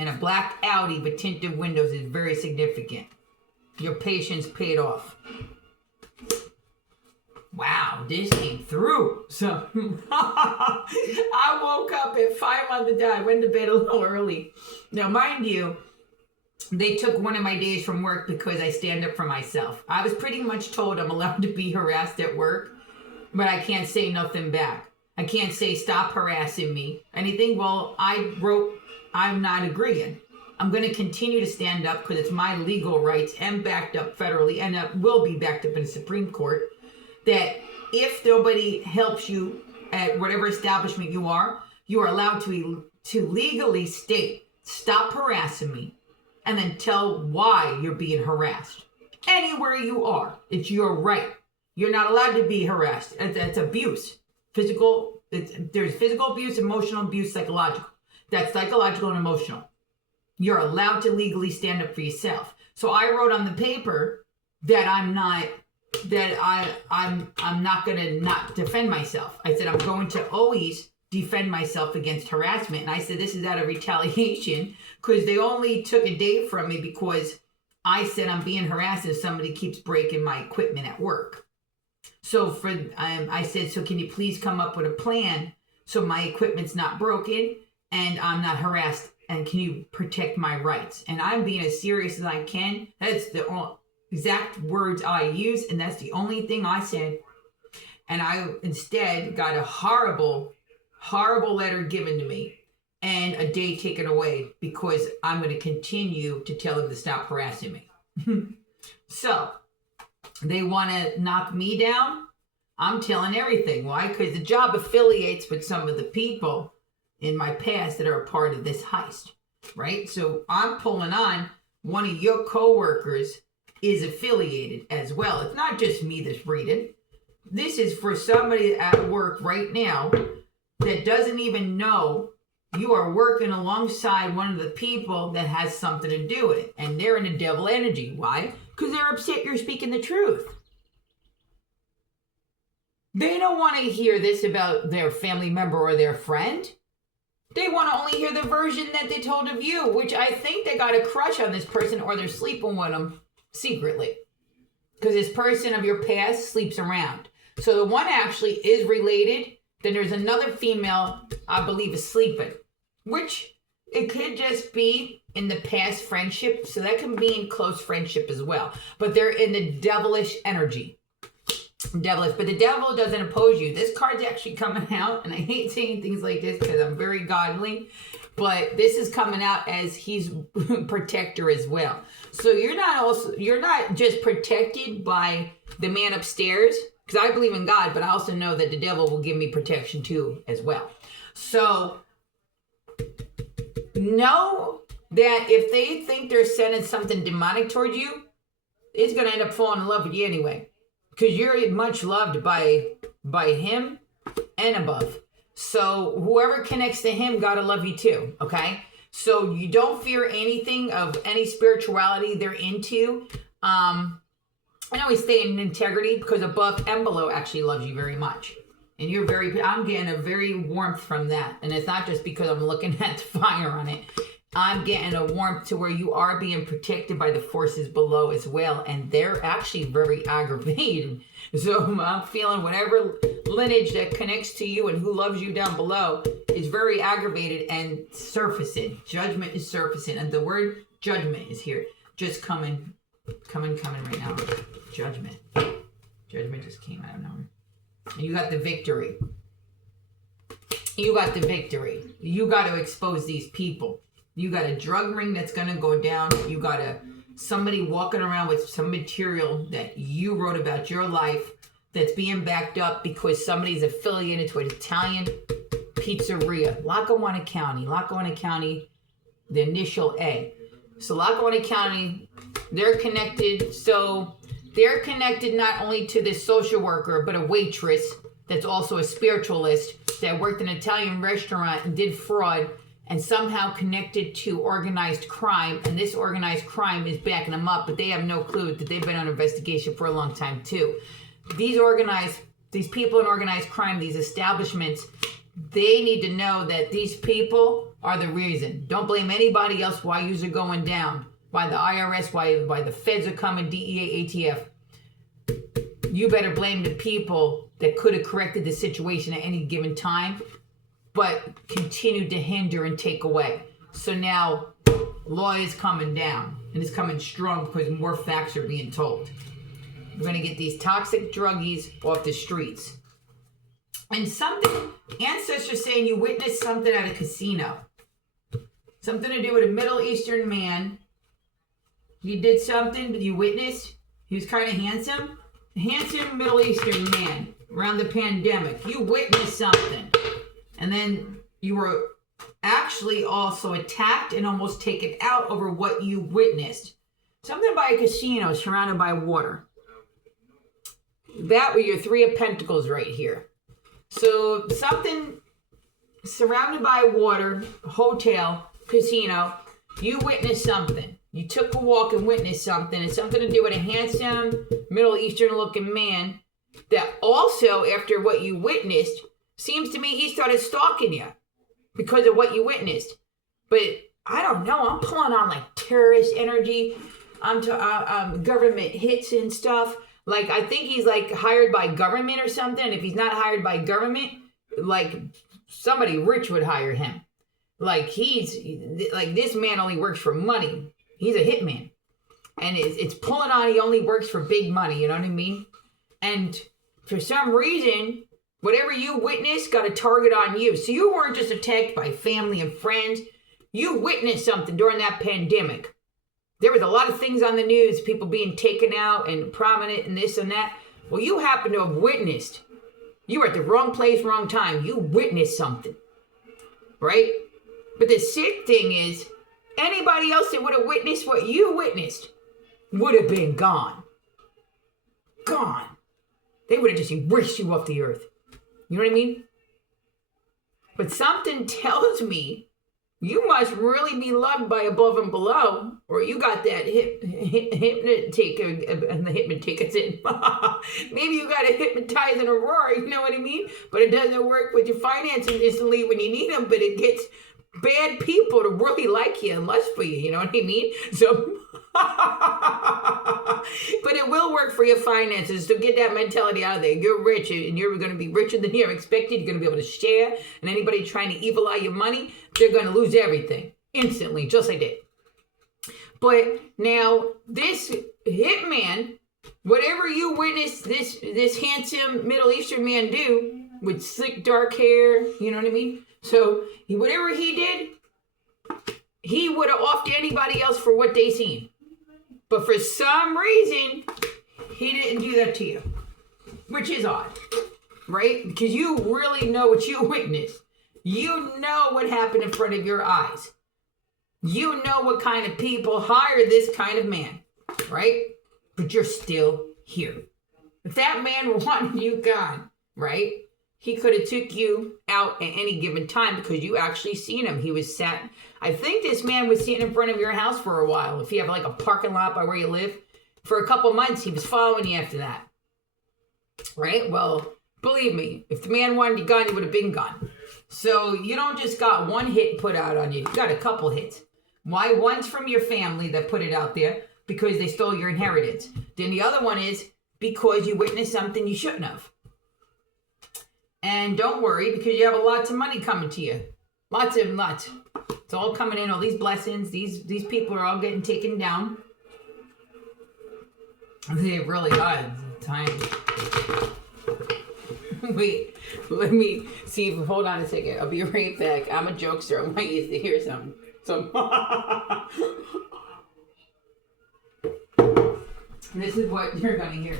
And a black Audi with tinted windows is very significant. Your patience paid off. Wow, this came through. So I woke up at 5 on the dot. I went to bed a little early. Now, mind you, they took one of my days from work because I stand up for myself. I was pretty much told I'm allowed to be harassed at work, but I can't say nothing back. I can't say stop harassing me. Anything? Well, I wrote, I'm not agreeing. I'm going to continue to stand up because it's my legal rights and backed up federally, and it will be backed up in the Supreme Court, that if nobody helps you at whatever establishment you are allowed to legally state, stop harassing me, and then tell why you're being harassed. Anywhere you are, it's your right. You're not allowed to be harassed. That's abuse. There's physical abuse, emotional abuse, psychological. That's psychological and emotional. You're allowed to legally stand up for yourself. So I wrote on the paper that I'm not going to not defend myself. I said I'm going to always defend myself against harassment. And I said this is out of retaliation because they only took a day from me because I said I'm being harassed if somebody keeps breaking my equipment at work. So I said, so can you please come up with a plan so my equipment's not broken and I'm not harassed, and can you protect my rights? And I'm being as serious as I can. That's the exact words I use, and that's the only thing I said. And I instead got a horrible, horrible letter given to me and a day taken away because I'm going to continue to tell them to stop harassing me. So they want to knock me down. I'm telling everything. Why? Because the job affiliates with some of the people in my past that are a part of this heist, right? So I'm pulling on one of your coworkers is affiliated as well. It's not just me that's reading. This is for somebody at work right now that doesn't even know you are working alongside one of the people that has something to do with it. And they're in a devil energy. Why? Because they're upset you're speaking the truth. They don't want to hear this about their family member or their friend. They want to only hear the version that they told of you, which I think they got a crush on this person or they're sleeping with them secretly. Because this person of your past sleeps around. So the one actually is related. Then there's another female, I believe, is sleeping. Which it could just be in the past friendship. So that can be in close friendship as well. But they're in the devilish energy. Devilish. But the devil doesn't oppose you. This card's actually coming out. And I hate saying things like this because I'm very godly. But this is coming out as he's protector as well. So you're not just protected by the man upstairs. Because I believe in God, but I also know that the devil will give me protection too as well. So know that if they think they're sending something demonic towards you, it's going to end up falling in love with you anyway. Because you're much loved by him and above. So whoever connects to him got to love you too, okay? So you don't fear anything of any spirituality they're into. I always stay in integrity because above and below actually loves you very much. And I'm getting a very warmth from that. And it's not just because I'm looking at the fire on it. I'm getting a warmth to where you are being protected by the forces below as well. And they're actually very aggravated. So I'm feeling whatever lineage that connects to you and who loves you down below is very aggravated and surfacing. Judgment is surfacing. And the word judgment is here. Just coming right now. Judgment. Judgment just came out of nowhere. And you got the victory. You got the victory. You got to expose these people. You got a drug ring that's going to go down. You got somebody walking around with some material that you wrote about your life that's being backed up because somebody's affiliated to an Italian pizzeria. Lackawanna County, the initial A. So Lackawanna County, they're connected. So they're connected not only to this social worker, but a waitress that's also a spiritualist that worked in an Italian restaurant and did fraud and somehow connected to organized crime. And this organized crime is backing them up, but they have no clue that they've been on investigation for a long time too. These people in organized crime, these establishments, they need to know that these people are the reason. Don't blame anybody else why yous are going down. Why the IRS, why the feds are coming, DEA, ATF. You better blame the people that could have corrected the situation at any given time, but continued to hinder and take away. So now law is coming down, and it's coming strong because more facts are being told. We're going to get these toxic druggies off the streets. And something, ancestors saying you witnessed something at a casino. Something to do with a Middle Eastern man. He did something that you witnessed. He was kind of handsome. Handsome Middle Eastern man around the pandemic. You witnessed something. And then you were actually also attacked and almost taken out over what you witnessed. Something by a casino surrounded by water. That were your Three of Pentacles right here. So something surrounded by water, hotel, casino, you witnessed something. You took a walk and witnessed something. It's something to do with a handsome, Middle Eastern looking man that also, after what you witnessed, seems to me he started stalking you because of what you witnessed. But I don't know. I'm pulling on like terrorist energy. I'm government hits and stuff. Like, I think he's like hired by government or something. If he's not hired by government, like somebody rich would hire him. Like this man only works for money. He's a hitman. And it's pulling on, he only works for big money, you know what I mean? And for some reason, whatever you witnessed got a target on you. So you weren't just attacked by family and friends. You witnessed something during that pandemic. There was a lot of things on the news, people being taken out and prominent and this and that. Well, you happen to have witnessed. You were at the wrong place, wrong time. You witnessed something, right? But the sick thing is, anybody else that would have witnessed what you witnessed would have been gone. Gone. They would have just erased you off the earth. You know what I mean? But something tells me you must really be loved by above and below, or you got that hypnotizer in. Maybe you got to hypnotize an aurora, you know what I mean? But it doesn't work with your finances instantly when you need them, but it gets bad people to really like you and lust for you, you know what I mean? So, but it will work for your finances. So get that mentality out of there. You're rich and you're going to be richer than you're expected. You're going to be able to share. And anybody trying to evil eye your money, they're going to lose everything instantly, just like that. But now this hitman, whatever you witnessed this handsome Middle Eastern man do with slick dark hair, you know what I mean? So whatever he did, he would have offed anybody else for what they seen. But for some reason, he didn't do that to you, which is odd, right? Because you really know what you witnessed. You know what happened in front of your eyes. You know what kind of people hire this kind of man, right? But you're still here. If that man wanted you gone, right? He could have took you out at any given time because you actually seen him. He was sat. I think this man was sitting in front of your house for a while. If you have like a parking lot by where you live, for a couple months, he was following you after that. Right? Well, believe me, if the man wanted you gone, he would have been gone. So you don't just got one hit put out on you. You got a couple hits. Why? One's from your family that put it out there because they stole your inheritance. Then the other one is because you witnessed something you shouldn't have. And don't worry, because you have lots of money coming to you. Lots. It's all coming in, all these blessings. These people are all getting taken down. They really are. Time. Wait, let me see. Hold on a second. I'll be right back. I'm a jokester. I want you to hear something. This is what you're going to hear.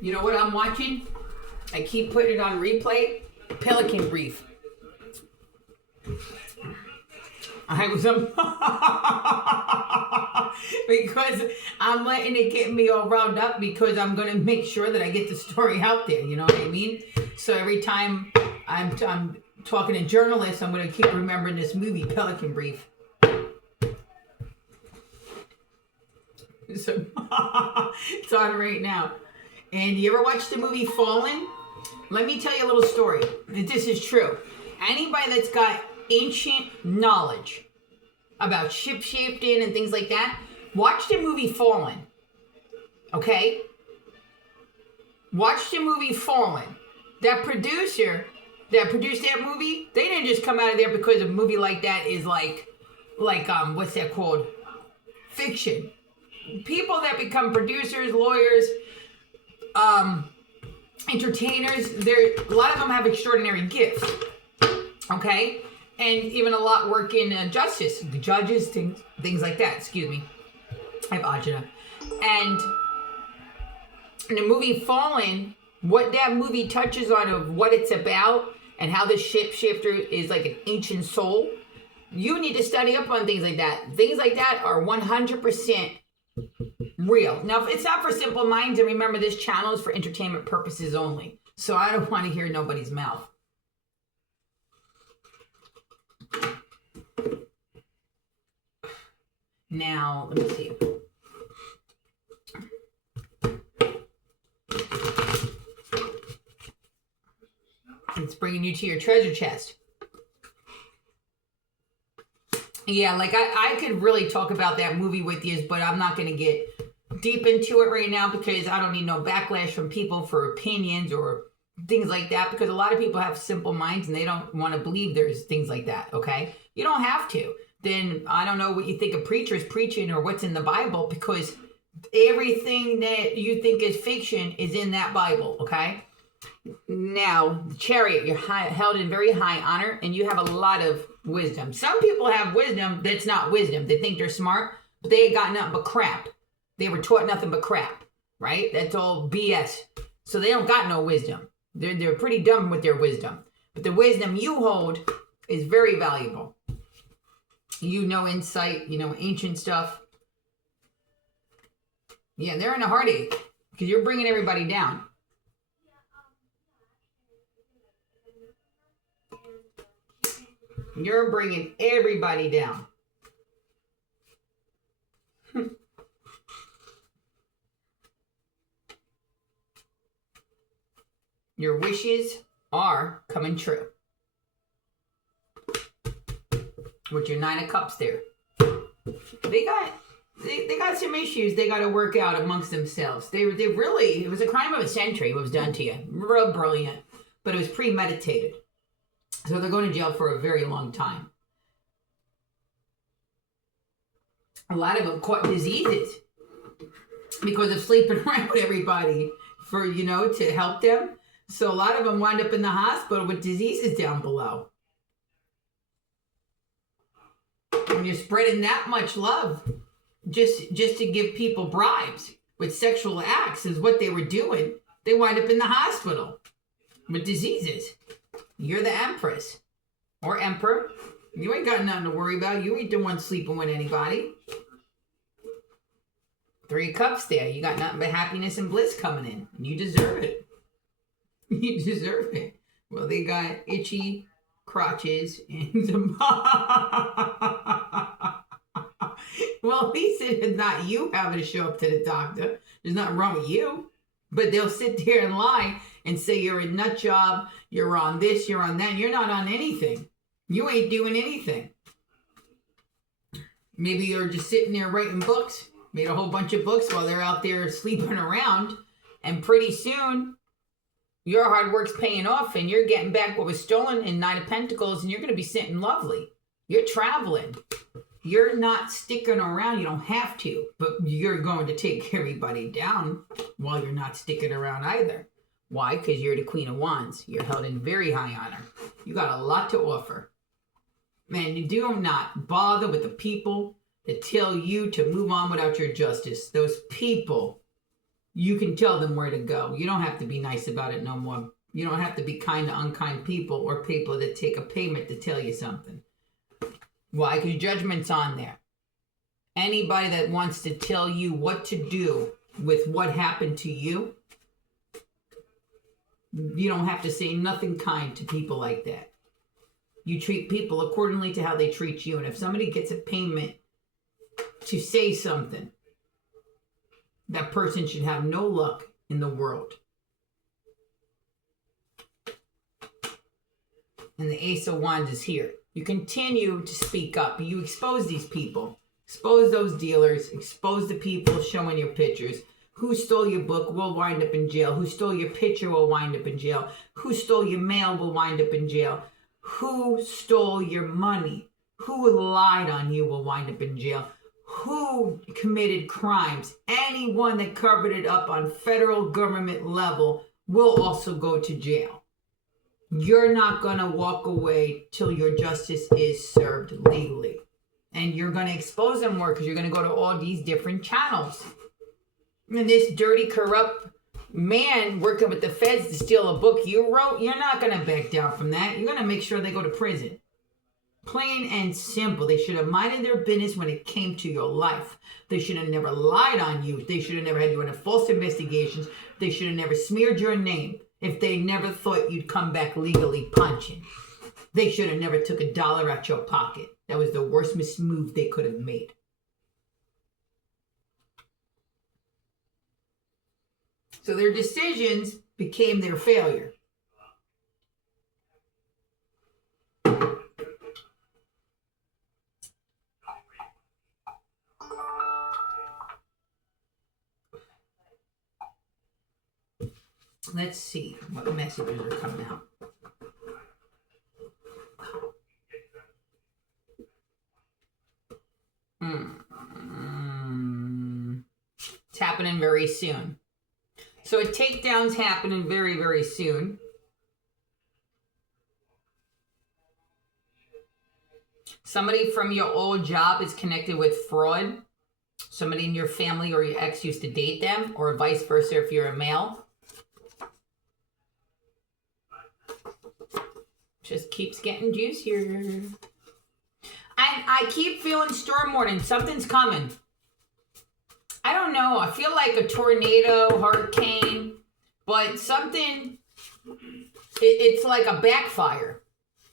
You know what I'm watching? I keep putting it on replay. Pelican Brief. I was because I'm letting it get me all wound up because I'm going to make sure that I get the story out there. You know what I mean? So every time I'm talking to journalists, I'm going to keep remembering this movie, Pelican Brief. So it's on right now. And you ever watch the movie Fallen? Let me tell you a little story. This is true. Anybody that's got ancient knowledge about ship-shifting and things like that, watch the movie Fallen. Okay? Watch the movie Fallen. That producer that produced that movie, they didn't just come out of there because a movie like that is like what's that called? Fiction. People that become producers, lawyers, entertainers, a lot of them have extraordinary gifts. Okay? And even a lot work in justice, judges, things like that. Excuse me. I have agita. And in the movie Fallen, what that movie touches on of what it's about and how the shapeshifter is like an ancient soul, you need to study up on things like that. Things like that are 100% real. Now, it's not for simple minds, and remember, this channel is for entertainment purposes only. So I don't want to hear nobody's mouth. Now, let me see. It's bringing you to your treasure chest. Yeah, like I could really talk about that movie with you, but I'm not going to get deep into it right now because I don't need no backlash from people for opinions or things like that, because a lot of people have simple minds and they don't want to believe there's things like that, okay? You don't have to. Then I don't know what you think a preacher's preaching or what's in the Bible, because everything that you think is fiction is in that Bible, okay? Now, the chariot, you're held in very high honor and you have a lot of wisdom. Some people have wisdom that's not wisdom. They think they're smart, but they ain't got nothing but crap. They were taught nothing but crap, right? That's all BS. So they don't got no wisdom. They're pretty dumb with their wisdom. But the wisdom you hold is very valuable. You know insight, you know ancient stuff. Yeah, they're in a heartache because you're bringing everybody down. You're bringing everybody down. Your wishes are coming true. With your 9 of Cups there. They got some issues they got to work out amongst themselves. They really, it was a crime of a century what was done to you. Real brilliant. But it was premeditated. So they're going to jail for a very long time. A lot of them caught diseases because of sleeping around with everybody for, to help them. So a lot of them wind up in the hospital with diseases down below. When you're spreading that much love, just to give people bribes with sexual acts is what they were doing. They wind up in the hospital with diseases. You're the empress or emperor. You ain't got nothing to worry about. You ain't the one sleeping with anybody. 3 cups there. You got nothing but happiness and bliss coming in. You deserve it. You deserve it. Well, they got itchy crotches and some... Well, at least it's not you having to show up to the doctor. There's nothing wrong with you. But they'll sit there and lie and say you're a nut job, you're on this, you're on that. You're not on anything. You ain't doing anything. Maybe you're just sitting there writing books, made a whole bunch of books while they're out there sleeping around. And pretty soon, your hard work's paying off and you're getting back what was stolen in 9 of Pentacles and you're going to be sitting lovely. You're traveling. You're not sticking around. You don't have to, but you're going to take everybody down while you're not sticking around either. Why? Because you're the Queen of Wands. You're held in very high honor. You got a lot to offer. Man, you do not bother with the people that tell you to move on without your justice. Those people, you can tell them where to go. You don't have to be nice about it no more. You don't have to be kind to unkind people or people that take a payment to tell you something. Why? Because judgment's on there. Anybody that wants to tell you what to do with what happened to you, you don't have to say nothing kind to people like that. You treat people accordingly to how they treat you. And if somebody gets a payment to say something, that person should have no luck in the world. And the Ace of Wands is here. You continue to speak up. You expose these people. Expose those dealers. Expose the people showing your pictures. Who stole your book will wind up in jail. Who stole your picture will wind up in jail. Who stole your mail will wind up in jail. Who stole your money? Who lied on you will wind up in jail. Who committed crimes? Anyone that covered it up on federal government level will also go to jail. You're not going to walk away till your justice is served legally. And you're going to expose them more because you're going to go to all these different channels. And this dirty, corrupt man working with the feds to steal a book you wrote, you're not going to back down from that. You're going to make sure they go to prison. Plain and simple. They should have minded their business when it came to your life. They should have never lied on you. They should have never had you in false investigations. They should have never smeared your name if they never thought you'd come back legally punching. They should have never took $1 out your pocket. That was the worst move they could have made. So their decisions became their failure. Let's see what messages are coming out. It's happening very soon. So a takedown's happening very, very soon. Somebody from your old job is connected with fraud. Somebody in your family or your ex used to date them, or vice versa if you're a male. Just keeps getting juicier. And I keep feeling storm warning. Something's coming. I don't know. I feel like a tornado, hurricane, but something, it's like a backfire.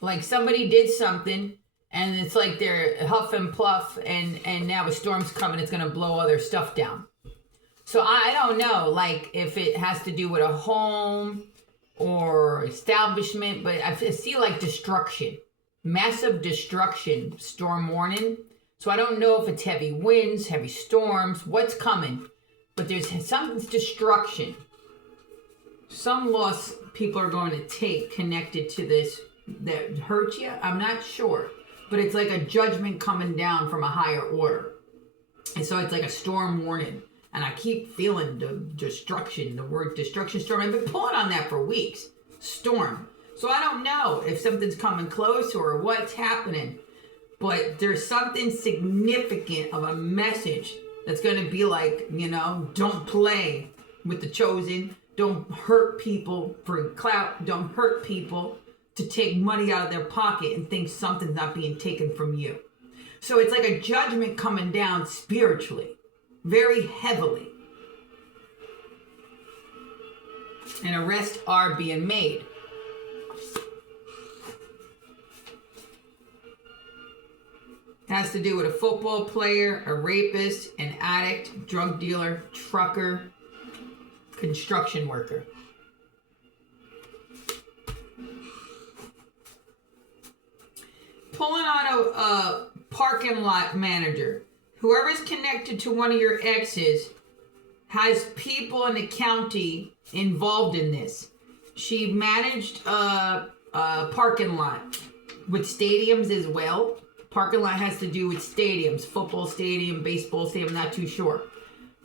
Like somebody did something and it's like they're huff and puff and now a storm's coming. It's going to blow all their stuff down. So I don't know, like if it has to do with a home or establishment, but I see like destruction, massive destruction, storm warning. So I don't know if it's heavy winds, heavy storms, what's coming, but there's some destruction. Some loss people are going to take connected to this that hurt you. I'm not sure, but it's like a judgment coming down from a higher order. And so it's like a storm warning. And I keep feeling the destruction, the word destruction, storm. I've been pulling on that for weeks. Storm. So I don't know if something's coming close or what's happening. but there's something significant of a message that's going to be like, don't play with the chosen. Don't hurt people for clout. Don't hurt people to take money out of their pocket and think something's not being taken from you. So it's like a judgment coming down spiritually, very heavily. And arrests are being made. It has to do with a football player, a rapist, an addict, drug dealer, trucker, construction worker. Pulling on a parking lot manager. Whoever's connected to one of your exes has people in the county involved in this. She managed a parking lot with stadiums as well. Parking lot has to do with stadiums, football stadium, baseball stadium, not too sure.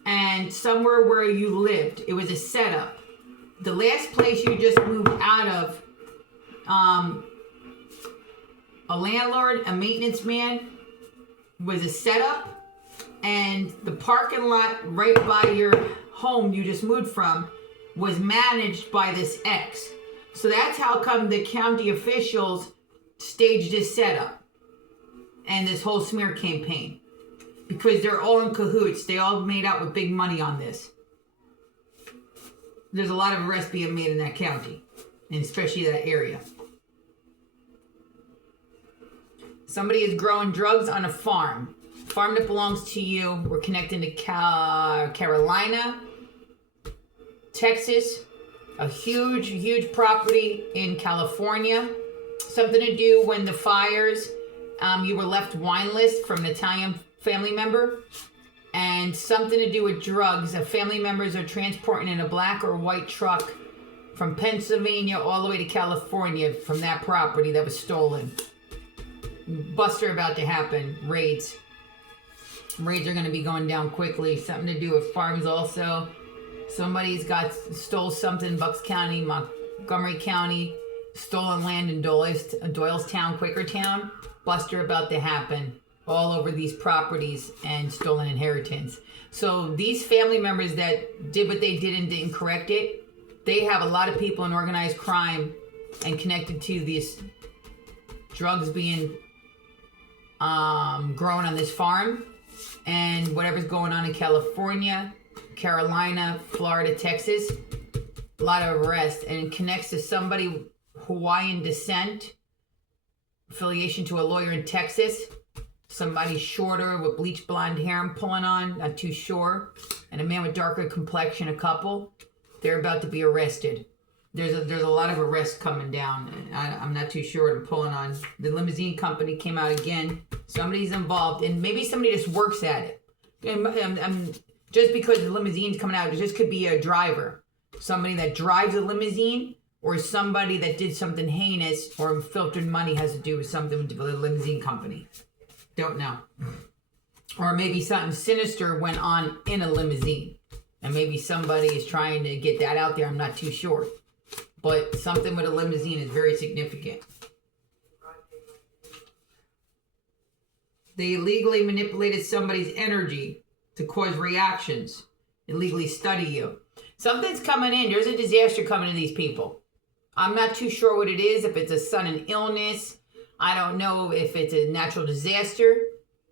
And somewhere where you lived, it was a setup. The last place you just moved out of, a landlord, a maintenance man, was a setup. And the parking lot right by your home you just moved from was managed by this ex. So that's how come the county officials staged this setup and this whole smear campaign. Because they're all in cahoots. They all made out with big money on this. There's a lot of arrests being made in that county, and especially that area. Somebody is growing drugs on a farm. Farm that belongs to you. We're connecting to Carolina, Texas, a huge, huge property in California. Something to do when the fires, you were left wineless from an Italian family member. And something to do with drugs. Family members are transporting in a black or white truck from Pennsylvania all the way to California from that property that was stolen. Busts are about to happen. Raids. Raids are going to be going down quickly. Something to do with farms also. Somebody's stole something in Bucks County, Montgomery County. Stolen land in Doylestown, Quakertown. Busts are about to happen all over these properties and stolen inheritance. So these family members that did what they did and didn't correct it, they have a lot of people in organized crime and connected to these drugs being grown on this farm and whatever's going on in California, Carolina, Florida, Texas. A lot of arrests, and it connects to somebody Hawaiian descent, affiliation to a lawyer in Texas. Somebody shorter with bleach blonde hair I'm pulling on, not too sure. And a man with darker complexion, a couple. They're about to be arrested. There's a lot of arrests coming down. I'm not too sure what I'm pulling on. The limousine company came out again. Somebody's involved, and maybe somebody just works at it. Just because the limousine's coming out, it just could be a driver. Somebody that drives a limousine, or somebody that did something heinous or filtered money has to do with something with the limousine company. Don't know. Or maybe something sinister went on in a limousine. And maybe somebody is trying to get that out there. I'm not too sure. But something with a limousine is very significant. They illegally manipulated somebody's energy to cause reactions. Illegally study you. Something's coming in. There's a disaster coming to these people. I'm not too sure what it is. If it's a sudden illness. I don't know if it's a natural disaster,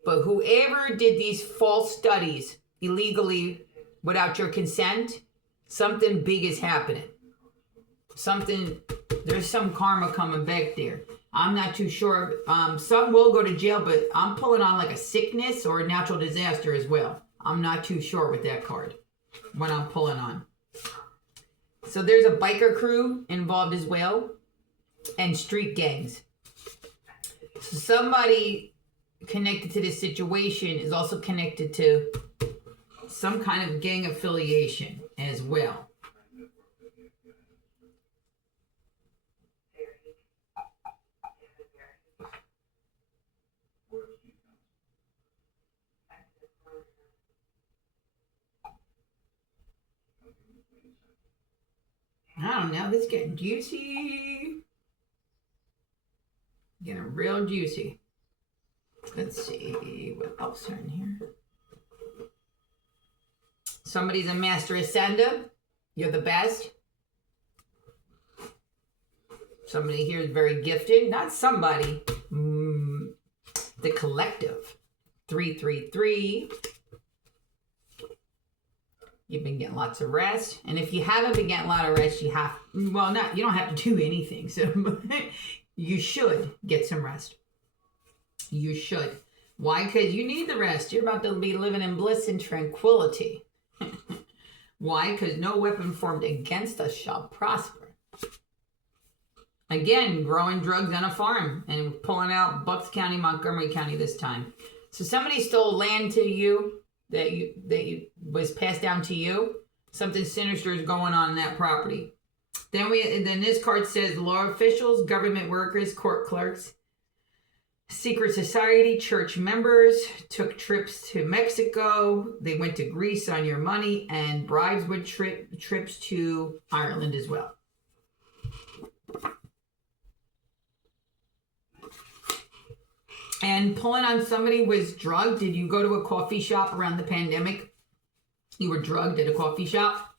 but whoever did these false studies illegally without your consent, something big is happening. There's some karma coming back there. I'm not too sure. Some will go to jail, but I'm pulling on like a sickness or a natural disaster as well. I'm not too sure with that card, what I'm pulling on. So there's a biker crew involved as well, and street gangs. So somebody connected to this situation is also connected to some kind of gang affiliation as well. I don't know, this is getting juicy. Getting real juicy. Let's see what else are in here. Somebody's a master ascender. You're the best. Somebody here is very gifted. Not somebody. The collective. 333. You've been getting lots of rest. And if you haven't been getting a lot of rest, you don't have to do anything. So you should get some rest. You should. Why? Because you need the rest. You're about to be living in bliss and tranquility. Why? Because no weapon formed against us shall prosper. Again, growing drugs on a farm and pulling out Bucks County, Montgomery County this time. So somebody stole land to you that was passed down to you. Something sinister is going on in that property. Then this card says law officials, government workers, court clerks, secret society, church members took trips to Mexico. They went to Greece on your money, and bribes with trips to Ireland as well. And pulling on somebody was drugged. Did you go to a coffee shop around the pandemic? You were drugged at a coffee shop?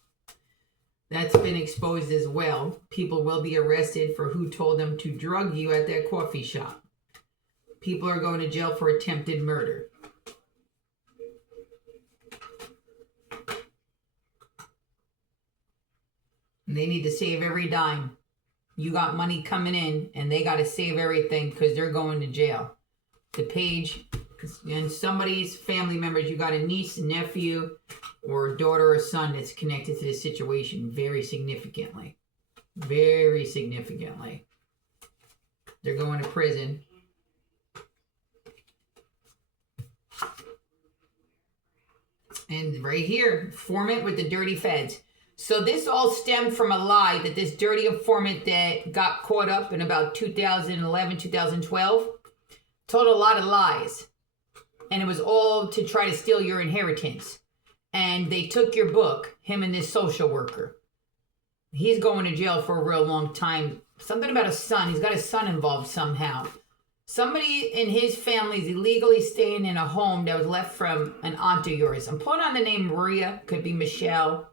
That's been exposed as well. People will be arrested for who told them to drug you at that coffee shop. People are going to jail for attempted murder. And they need to save every dime. You got money coming in, and they got to save everything because they're going to jail. The page and somebody's family members, you got a niece, nephew, or daughter or son that's connected to this situation very significantly. Very significantly. They're going to prison. And right here, informant with the dirty feds. So this all stemmed from a lie that this dirty informant that got caught up in about 2011, 2012, told a lot of lies. And it was all to try to steal your inheritance. And they took your book, him and this social worker. He's going to jail for a real long time. Something about a son. He's got a son involved somehow. Somebody in his family is illegally staying in a home that was left from an aunt of yours. I'm putting on the name Maria. Could be Michelle.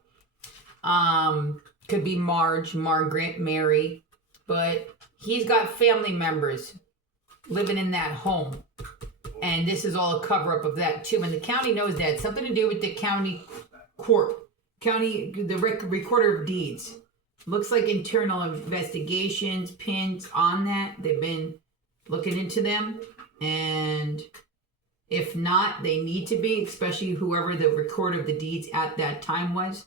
Could be Marge, Margaret, Mary. But he's got family members living in that home. And this is all a cover-up of that, too. And the county knows that. It's something to do with the county court. The recorder of deeds. Looks like internal investigations, pins on that. They've been looking into them, and if not, they need to be, especially whoever the recorder of the deeds at that time was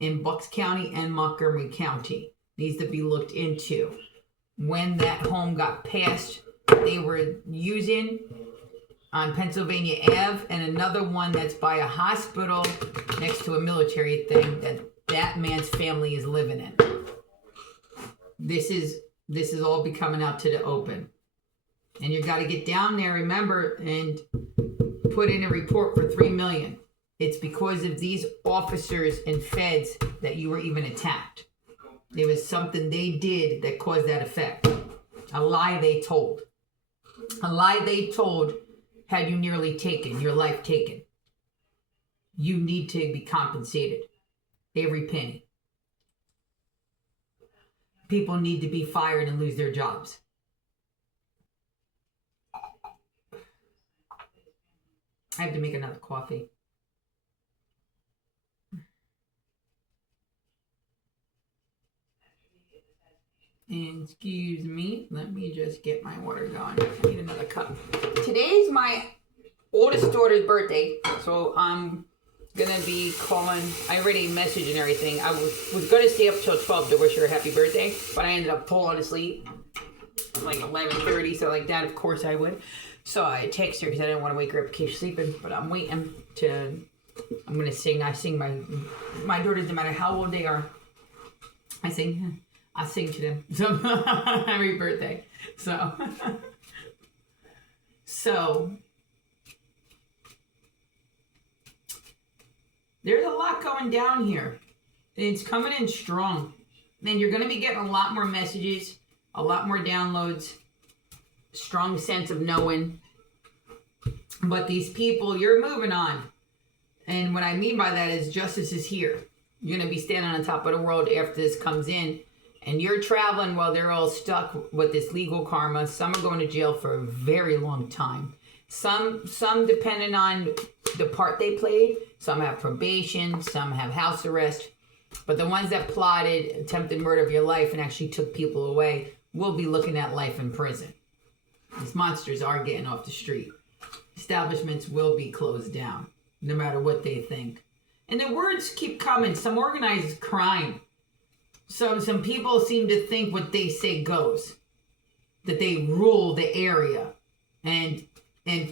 in Bucks County and Montgomery County. Needs to be looked into. When that home got passed, they were using on Pennsylvania Ave, and another one that's by a hospital next to a military thing that man's family is living in. This is all be coming out to the open. And you got to get down there, remember, and put in a report for $3 million. It's because of these officers and feds that you were even attacked. It was something they did that caused that effect. A lie they told. A lie they told had you nearly taken, your life taken. You need to be compensated. Every penny. People need to be fired and lose their jobs. I have to make another coffee. And excuse me, let me just get my water going. I need another cup. Today's my oldest daughter's birthday, so I'm gonna be calling. I already messaged and everything. I was gonna stay up till 12 to wish her a happy birthday, but I ended up falling asleep like 11:30, so like that, of course I would. So I text her because I didn't want to wake her up in case she's sleeping, but I'm waiting to, I'm going to sing. I sing my daughters, no matter how old they are, I sing to them. So happy birthday. So there's a lot going down here. It's coming in strong. And you're going to be getting a lot more messages, a lot more downloads. Strong sense of knowing. But these people, you're moving on. And what I mean by that is justice is here. You're going to be standing on top of the world after this comes in. And you're traveling while they're all stuck with this legal karma. Some are going to jail for a very long time. Some depending on the part they played. Some have probation. Some have house arrest. But the ones that plotted attempted murder of your life and actually took people away will be looking at life in prison. These monsters are getting off the street. Establishments will be closed down, no matter what they think. And the words keep coming. Some organized crime. Some people seem to think what they say goes. That they rule the area. And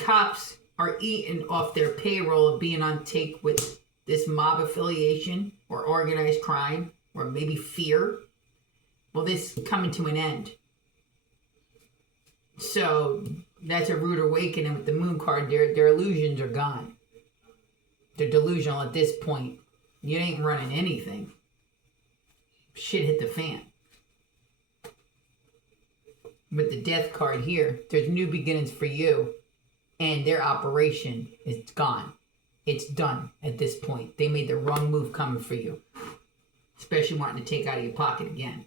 cops are eating off their payroll of being on take with this mob affiliation or organized crime or maybe fear. Well, this is coming to an end. So that's a rude awakening with the moon card. Their illusions are gone. They're delusional at this point. You ain't running anything. Shit hit the fan. With the death card here, there's new beginnings for you. And their operation is gone. It's done at this point. They made the wrong move coming for you. Especially wanting to take out of your pocket again.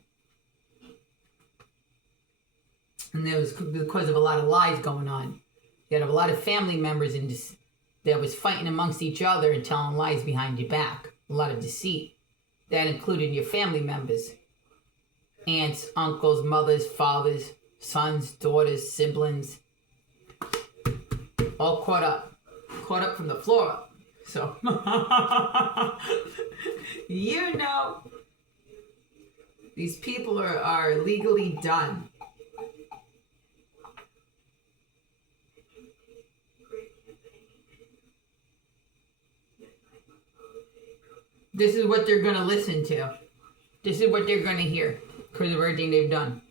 And that was because of a lot of lies going on. You had a lot of family members that was fighting amongst each other and telling lies behind your back. A lot of deceit. That included your family members. Aunts, uncles, mothers, fathers, sons, daughters, siblings. All caught up. Caught up from the floor up. So, you know, these people are legally done. This is what they're going to listen to. This is what they're going to hear because of everything they've done.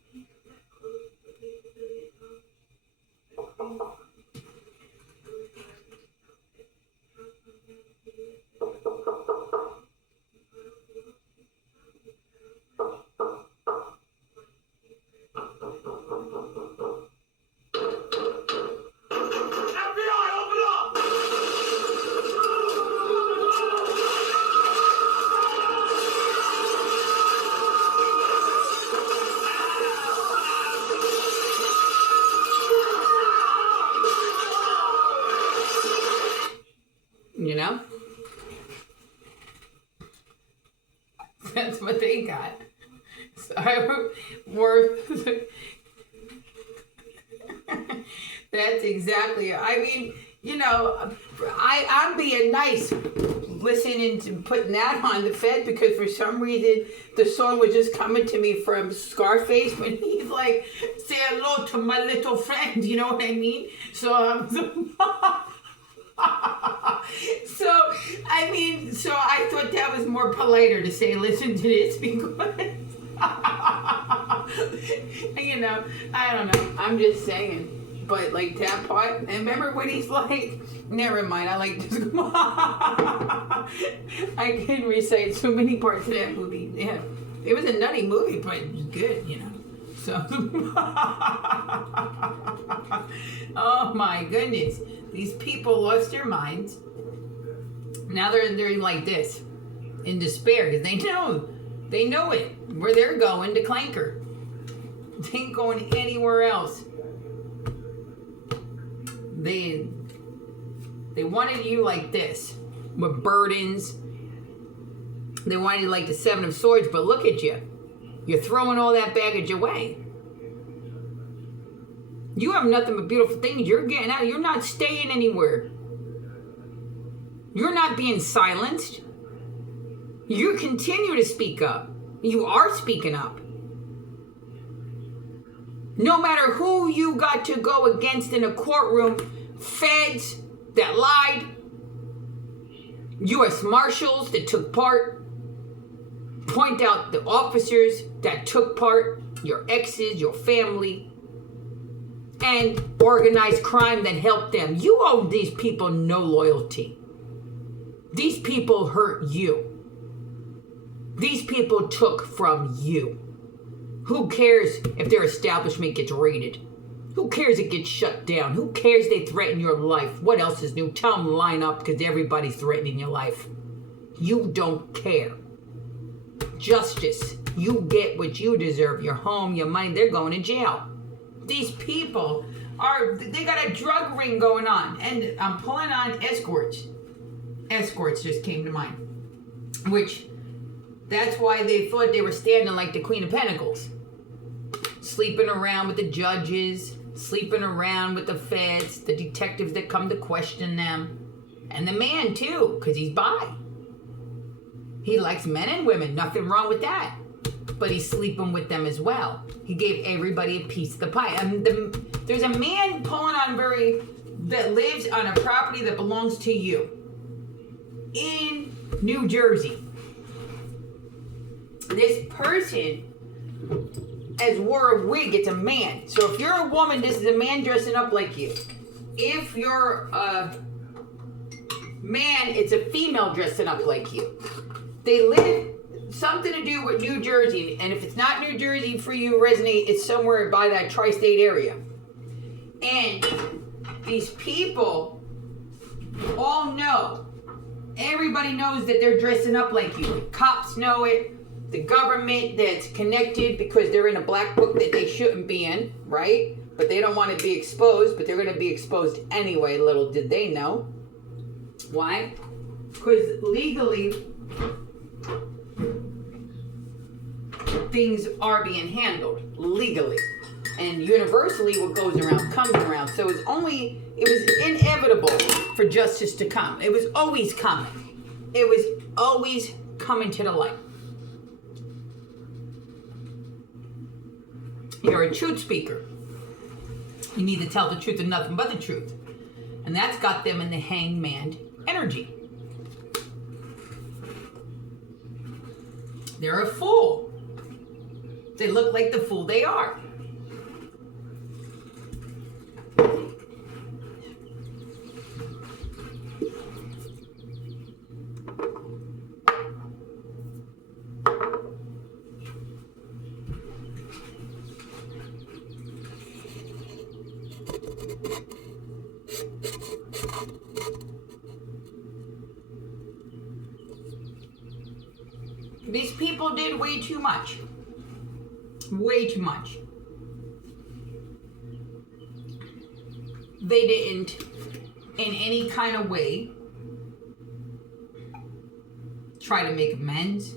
You know? That's what they got. So that's exactly it. I mean, you know, I'm being nice listening to putting that on the Fed because for some reason the song was just coming to me from Scarface when he's like, say hello to my little friend, you know what I mean? So so I thought that was more politer to say, listen to this because, you know, I don't know. I'm just saying. But, like, that part, and remember when he's like, never mind, I like this. I can recite so many parts of that movie. Yeah, it was a nutty movie, but it was good, you know. So, oh my goodness. These people lost their minds. Now they're like this, in despair, because they know it, where they're going to Clanker. They ain't going anywhere else. They wanted you like this, with burdens. They wanted you like the Seven of Swords, but look at you. You're throwing all that baggage away. You have nothing but beautiful things. You're getting out. You're not staying anywhere. You're not being silenced. You continue to speak up. You are speaking up. No matter who you got to go against in a courtroom, feds that lied, U.S. Marshals that took part, point out the officers that took part, your exes, your family, and organized crime that helped them. You owe these people no loyalty. These people hurt you. These people took from you. Who cares if their establishment gets raided? Who cares it gets shut down? Who cares they threaten your life? What else is new? Tell them line up because everybody's threatening your life. You don't care. Justice. You get what you deserve. Your home, your money. They're going to jail. These people they got a drug ring going on. And I'm pulling on escorts. Escorts just came to mind. Which, that's why they thought they were standing like the Queen of Pentacles. Sleeping around with the judges, sleeping around with the feds, the detectives that come to question them. And the man too, because he's bi. He likes men and women, nothing wrong with that. But he's sleeping with them as well. He gave everybody a piece of the pie. There's a man pulling on that lives on a property that belongs to you in New Jersey. This person has wore a wig. It's a man. So if you're a woman, this is a man dressing up like you. If you're a man, it's a female dressing up like you. They live something to do with New Jersey, and if it's not New Jersey for you, resonate, it's somewhere by that tri-state area. And these people all know, everybody knows that they're dressing up like you. Cops know it, the government that's connected because they're in a black book that they shouldn't be in, right? But they don't want to be exposed, but they're going to be exposed anyway, little did they know. Why? Because legally, things are being handled legally, and universally what goes around comes around. So it was inevitable for justice to come. It was always coming. It was always coming to the light. You're a truth speaker. You need to tell the truth and nothing but the truth, and that's got them in the hangman energy. They're a fool. They look like the fool they are. These people did way too much. Way too much. They didn't, in any kind of way, try to make amends.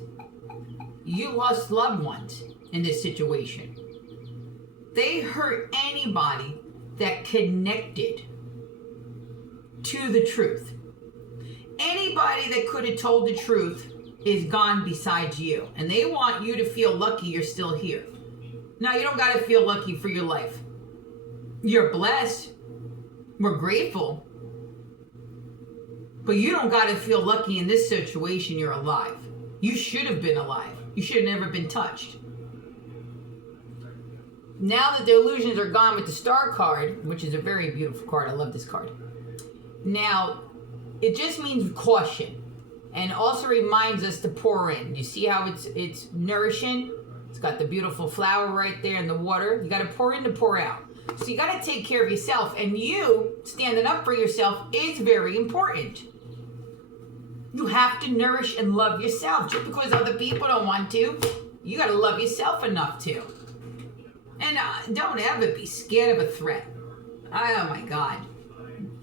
You lost loved ones in this situation. They hurt anybody that connected to the truth. Anybody that could have told the truth is gone besides you. And they want you to feel lucky you're still here. No, you don't got to feel lucky for your life. You're blessed. We're grateful. But you don't got to feel lucky in this situation you're alive. You should have been alive. You should have never been touched. Now that the illusions are gone with the Star card, which is a very beautiful card. I love this card. Now, it just means caution. And also reminds us to pour in. You see how it's nourishing? It's got the beautiful flower right there in the water. You got to pour in to pour out. So you got to take care of yourself. And you standing up for yourself is very important. You have to nourish and love yourself. Just because other people don't want to, you got to love yourself enough to. And don't ever be scared of a threat. Oh my God.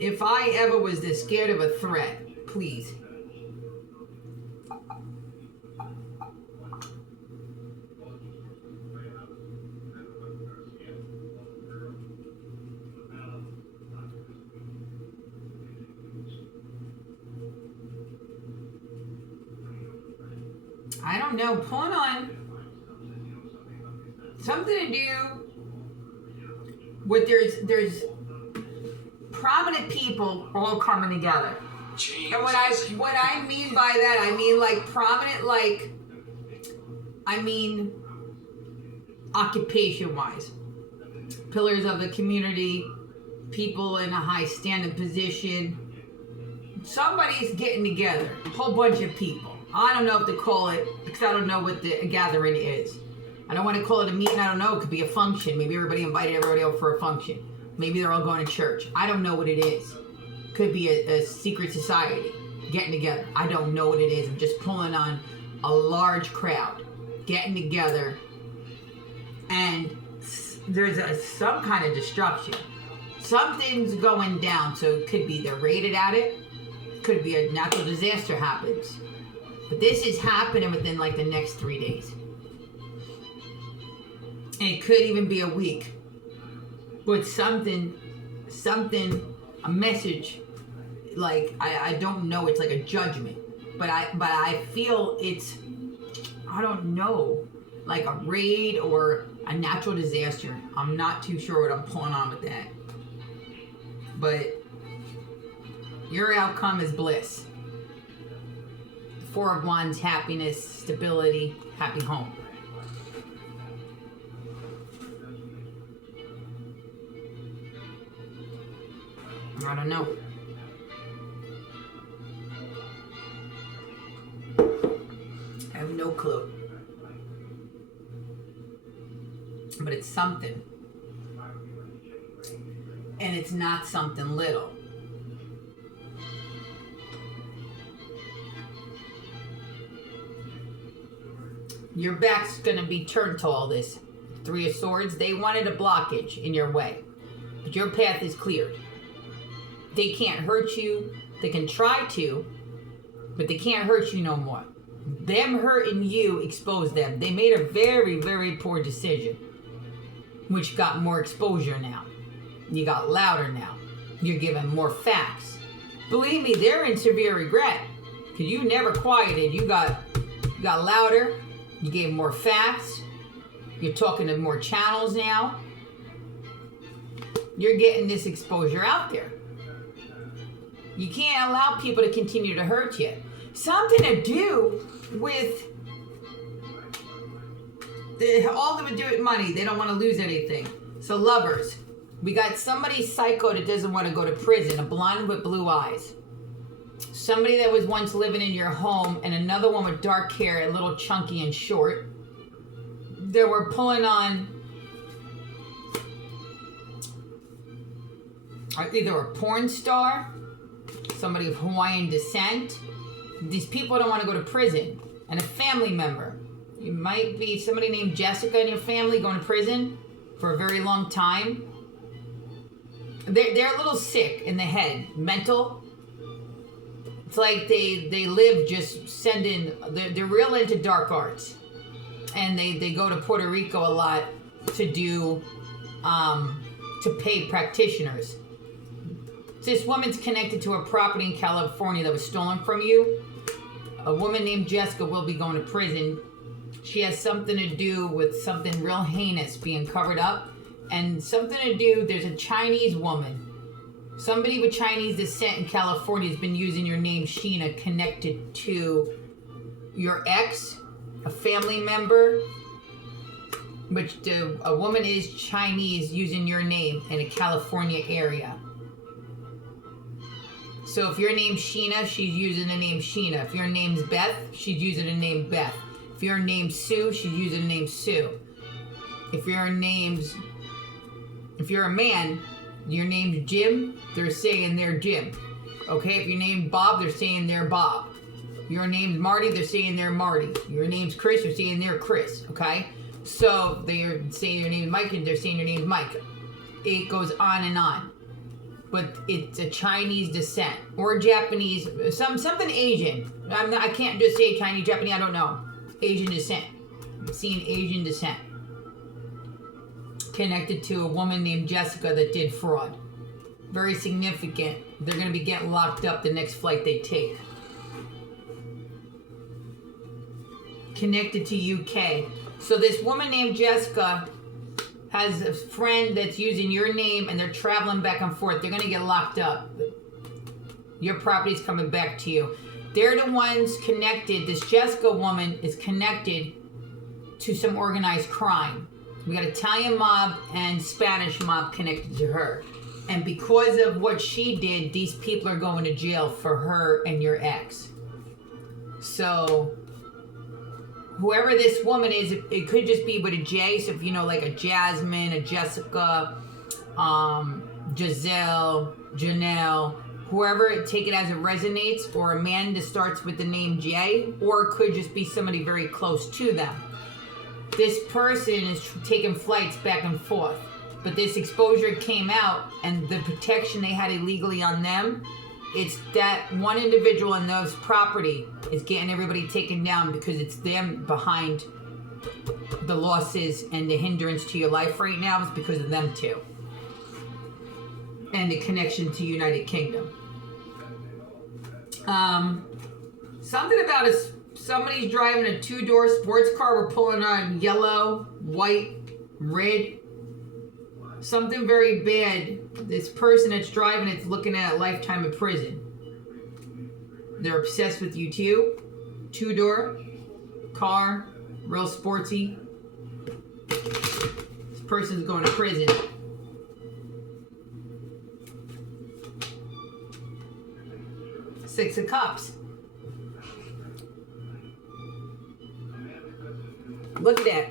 If I ever was this scared of a threat, please. I don't know, pulling on something to do with there's prominent people all coming together. And what I mean by that, I mean like prominent, like, I mean occupation-wise. Pillars of the community, people in a high standing position. Somebody's getting together, a whole bunch of people. I don't know what to call it because I don't know what the gathering is. I don't want to call it a meeting. I don't know. It could be a function. Maybe everybody invited everybody out for a function. Maybe they're all going to church. I don't know what it is. Could be a secret society getting together. I don't know what it is. I'm just pulling on a large crowd getting together, and there's some kind of destruction. Something's going down. So it could be they're raided at it. Could be a natural disaster happens. But this is happening within like the next 3 days. And it could even be a week. With something, a message, like, I don't know, it's like a judgment. But I feel it's, I don't know, like a raid or a natural disaster. I'm not too sure what I'm pulling on with that. But your outcome is bliss. Four of Wands, happiness, stability, happy home. I don't know. I have no clue. But it's something. And it's not something little. Your back's going to be turned to all this. Three of Swords, they wanted a blockage in your way. But your path is cleared. They can't hurt you. They can try to, but they can't hurt you no more. Them hurting you exposed them. They made a very, very poor decision, which got more exposure now. You got louder now. You're given more facts. Believe me, they're in severe regret because you never quieted. You got louder. You gave more facts. You're talking to more channels now. You're getting this exposure out there. You can't allow people to continue to hurt you. Something to do with all of it to do with money. They don't want to lose anything. So lovers, we got somebody psycho that doesn't want to go to prison, a blonde with blue eyes. Somebody that was once living in your home, and another one with dark hair, a little chunky and short. They were pulling on either a porn star, somebody of Hawaiian descent. These people don't want to go to prison. And a family member. You might be somebody named Jessica in your family going to prison for a very long time. They're a little sick in the head. Mental. It's like they live just sending, they're real into dark arts. And they go to Puerto Rico a lot to do, to pay practitioners. This woman's connected to a property in California that was stolen from you. A woman named Jessica will be going to prison. She has something to do with something real heinous being covered up. And something to do, there's a Chinese woman. Somebody with Chinese descent in California has been using your name, Sheena, connected to your ex, a family member. But a woman is Chinese using your name in a California area. So if your name's Sheena, she's using the name Sheena. If your name's Beth, she's using the name Beth. If your name's Sue, she's using the name Sue. If you're a man, your name's Jim, they're saying they're Jim. Okay, if your name's Bob, they're saying they're Bob. Your name's Marty, they're saying they're Marty. Your name's Chris, they're saying they're Chris. Okay? So they're saying your name's Mike, and they're saying your name's Mike. It goes on and on. But it's a Chinese descent or Japanese, something Asian. I can't just say Chinese, Japanese, I don't know. Asian descent. I'm seeing Asian descent. Connected to a woman named Jessica that did fraud. Very significant. They're going to be getting locked up the next flight they take. Connected to UK. So this woman named Jessica has a friend that's using your name and they're traveling back and forth. They're going to get locked up. Your property's coming back to you. They're the ones connected. This Jessica woman is connected to some organized crime. We got Italian mob and Spanish mob connected to her. And because of what she did, these people are going to jail for her and your ex. So whoever this woman is, it could just be with a J. So if you know, like a Jasmine, a Jessica, Giselle, Janelle, whoever, take it as it resonates, or a man that starts with the name J, or it could just be somebody very close to them. This person is taking flights back and forth, but this exposure came out, and the protection they had illegally on them, it's that one individual in those property is getting everybody taken down because it's them behind the losses and the hindrance to your life right now is because of them too. And the connection to United Kingdom. Something about somebody's driving a 2-door sports car. We're pulling on yellow, white, red. Something very bad. This person that's driving it's looking at a lifetime of prison. They're obsessed with you too. 2-door car, real sportsy. This person's going to prison. Six of Cups. Look at that.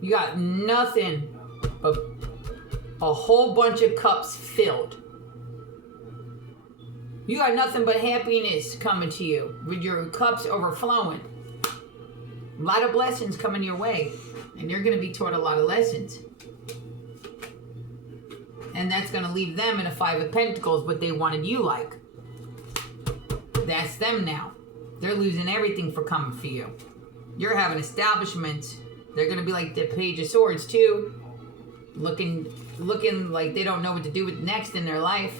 You got nothing but a whole bunch of cups filled. You got nothing but happiness coming to you with your cups overflowing. A lot of blessings coming your way. And you're going to be taught a lot of lessons. And that's going to leave them in a 5 of Pentacles, what they wanted you like. That's them now. They're losing everything for coming for you. You're having establishments. They're going to be like the Page of Swords too. Looking like they don't know what to do with next in their life.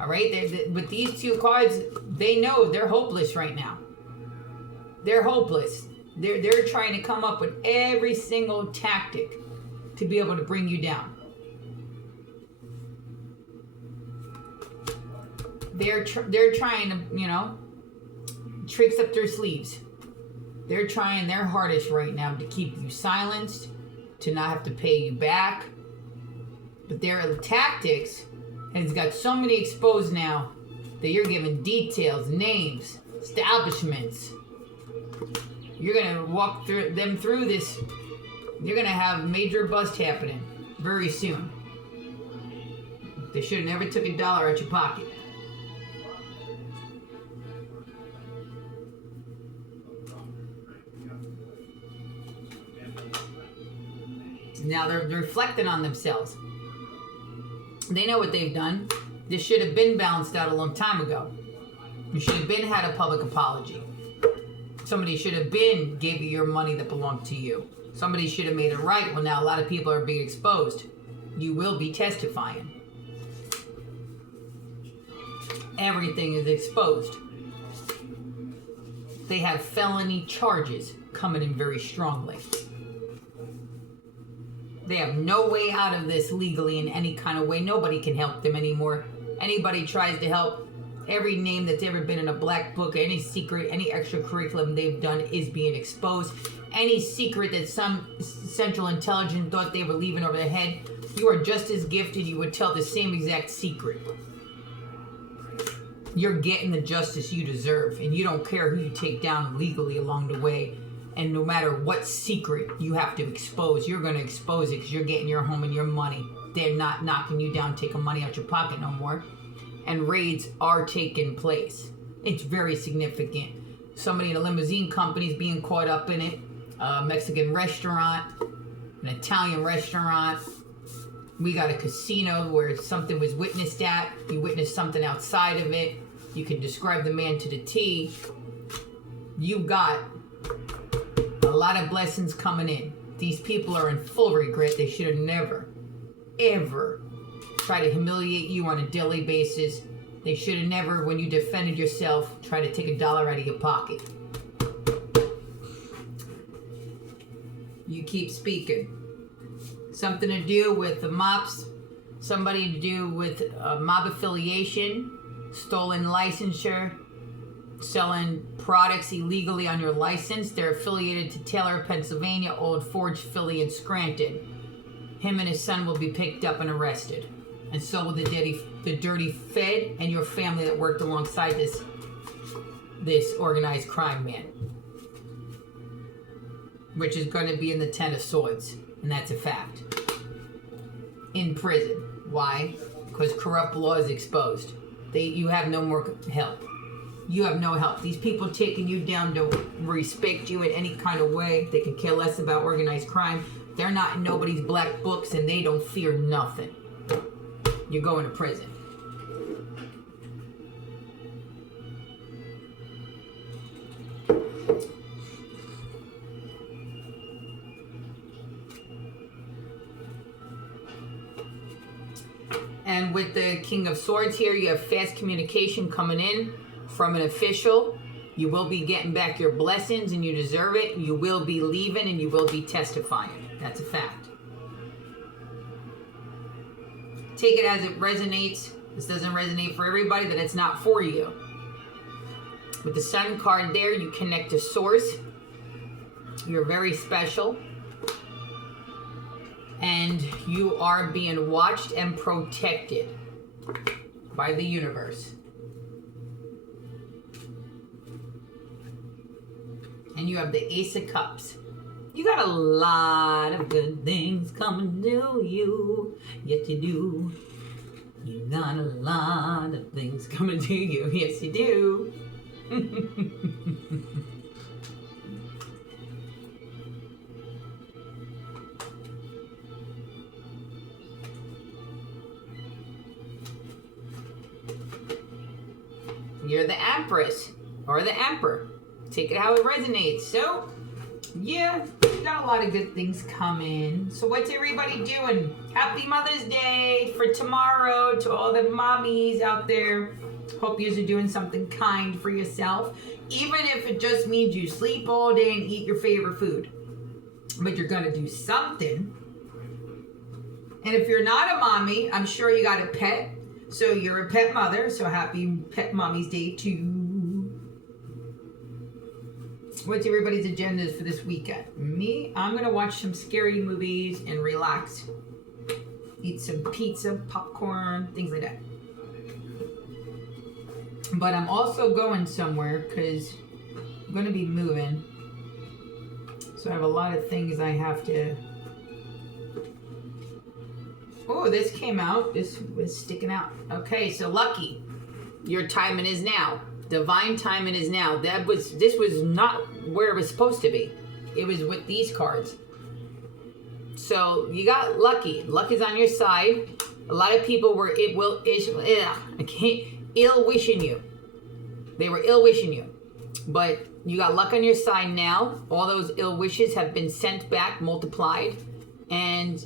All right? With these 2 cards, they know they're hopeless right now. They're hopeless. They're trying to come up with every single tactic to be able to bring you down. They're trying to, tricks up their sleeves. They're trying their hardest right now to keep you silenced, to not have to pay you back. But their tactics has got so many exposed now that you're giving details, names, establishments. You're going to walk through this. You're going to have major bust happening very soon. They should have never took $1 out your pocket. Now they're reflecting on themselves. They know what they've done. This should have been balanced out a long time ago. You should have been had a public apology. Somebody should have been gave you your money that belonged to you. Somebody should have made it right. Well, now a lot of people are being exposed. You will be testifying. Everything is exposed. They have felony charges coming in very strongly. They have no way out of this legally in any kind of way. Nobody can help them anymore. Anybody tries to help, every name that's ever been in a black book, any secret, any extra curriculum they've done is being exposed. Any secret that some central intelligence thought they were leaving over their head, you are just as gifted. You would tell the same exact secret. You're getting the justice you deserve, and you don't care who you take down legally along the way. And no matter what secret you have to expose, you're going to expose it because you're getting your home and your money. They're not knocking you down, taking money out your pocket no more. And raids are taking place. It's very significant. Somebody in a limousine company is being caught up in it. A Mexican restaurant, an Italian restaurant. We got a casino where something was witnessed at. You witnessed something outside of it. You can describe the man to the T. You got a lot of blessings coming in. These people are in full regret. They should have never, ever tried to humiliate you on a daily basis. They should have never, when you defended yourself, tried to take $1 out of your pocket. You keep speaking. Something to do with the mops. Somebody to do with mob affiliation. Stolen licensure. Selling products illegally on your license. They're affiliated to Taylor, Pennsylvania, Old Forge, Philly, and Scranton. Him and his son will be picked up and arrested. And so will the dirty Fed and your family that worked alongside this organized crime man. which is going to be in the Ten of Swords, and that's a fact. In prison. Why? Because corrupt law is exposed. You have no more help. You have no help. These people taking you down don't respect you in any kind of way. They can care less about organized crime. They're not in nobody's black books, and they don't fear nothing. You're going to prison. And with the King of Swords here, you have fast communication coming in from an official. You will be getting back your blessings, and you deserve it. You will be leaving, and you will be testifying. That's a fact. Take it as it resonates. This doesn't resonate for everybody, then it's not for you. With the Sun card there, you connect to Source. You're very special. And you are being watched and protected by the universe. And you have the Ace of Cups. You got a lot of good things coming to you. Yes, you do. You got a lot of things coming to you. Yes, you do. You're the Empress or the Emperor. Take it how it resonates. So, yeah, you got a lot of good things coming. So what's everybody doing? Happy Mother's Day for tomorrow to all the mommies out there. Hope you are doing something kind for yourself. Even if it just means you sleep all day and eat your favorite food. But you're going to do something. And if you're not a mommy, I'm sure you got a pet. So you're a pet mother. So happy Pet Mommy's Day too. What's everybody's agendas for this weekend? Me, I'm going to watch some scary movies and relax. Eat some pizza, popcorn, things like that. But I'm also going somewhere because I'm going to be moving. So I have a lot of things I have to... Oh, this came out. This was sticking out. Okay, so lucky. Your timing is now. Divine timing is now. This was not where it was supposed to be. It was with these cards. So you got lucky. Luck is on your side. A lot of people were ill wishing you. They were ill wishing you. But you got luck on your side now. All those ill wishes have been sent back, multiplied. And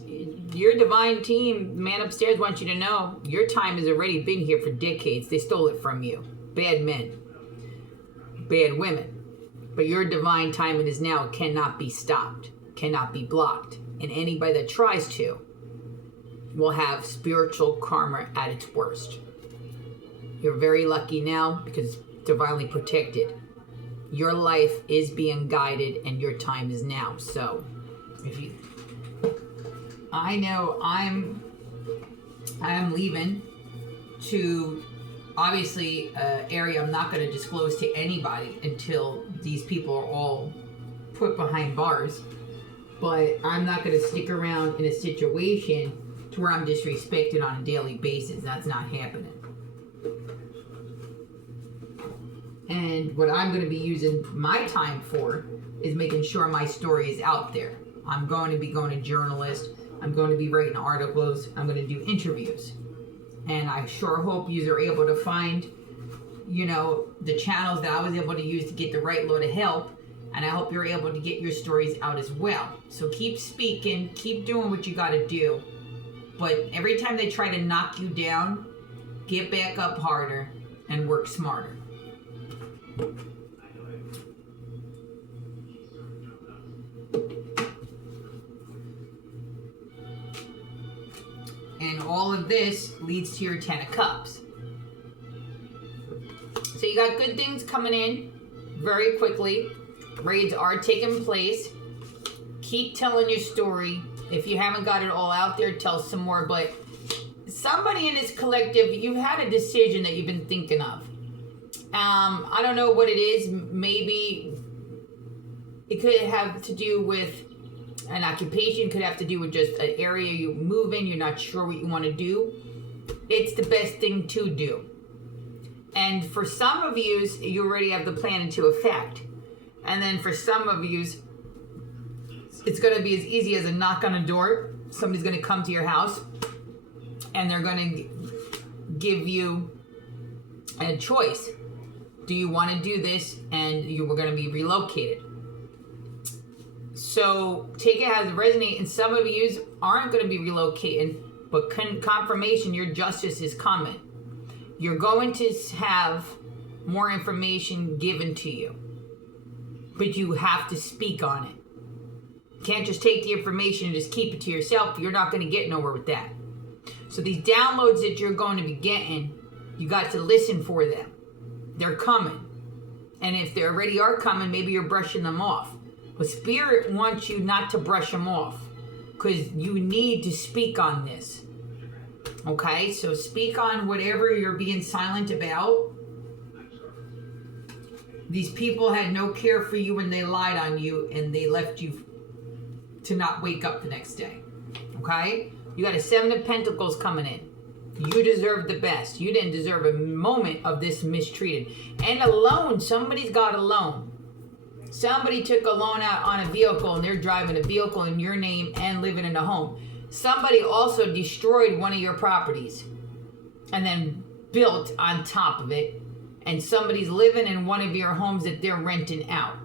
your divine team, man upstairs, wants you to know your time has already been here for decades. They stole it from you. Bad men, bad women. But your divine timing is now. It cannot be stopped, cannot be blocked. And anybody that tries to will have spiritual karma at its worst. You're very lucky now because it's divinely protected. Your life is being guided and your time is now. So, I know I'm leaving to obviously an area I'm not going to disclose to anybody until these people are all put behind bars. But I'm not going to stick around in a situation to where I'm disrespected on a daily basis. That's not happening. And what I'm going to be using my time for is making sure my story is out there. I'm going to be going to journalists. I'm going to be writing articles. I'm going to do interviews. And I sure hope you are able to find, the channels that I was able to use to get the right load of help. And I hope you're able to get your stories out as well. So keep speaking, keep doing what you got to do. But every time they try to knock you down, get back up harder and work smarter. And all of this leads to your 10 of Cups. So you got good things coming in very quickly. Raids are taking place. Keep telling your story. If you haven't got it all out there, tell some more. But somebody in this collective, you've had a decision that you've been thinking of. I don't know what it is. Maybe It could have to do with an occupation, could have to do with just an area you move in, you're not sure what you want to do. It's the best thing to do. And for some of you, you already have the plan into effect. And then for some of you, it's going to be as easy as a knock on a door. Somebody's going to come to your house and they're going to give you a choice. Do you want to do this? And you were going to be relocated. So take it as it resonates. And some of you aren't going to be relocating, but confirmation, your justice is coming. You're going to have more information given to you, but you have to speak on it. You can't just take the information and just keep it to yourself. You're not going to get nowhere with that. So these downloads that you're going to be getting, you got to listen for them. They're coming. And if they already are coming, maybe you're brushing them off. But Spirit wants you not to brush them off, because you need to speak on this. Okay, so speak on whatever you're being silent about. These people had no care for you when they lied on you and they left you to not wake up the next day. Okay? You got a 7 of Pentacles coming in. You deserve the best. You didn't deserve a moment of this mistreated. And a loan. Somebody's got a loan. Somebody took a loan out on a vehicle and they're driving a vehicle in your name and living in a home. Somebody also destroyed one of your properties and then built on top of it. And somebody's living in one of your homes that they're renting out.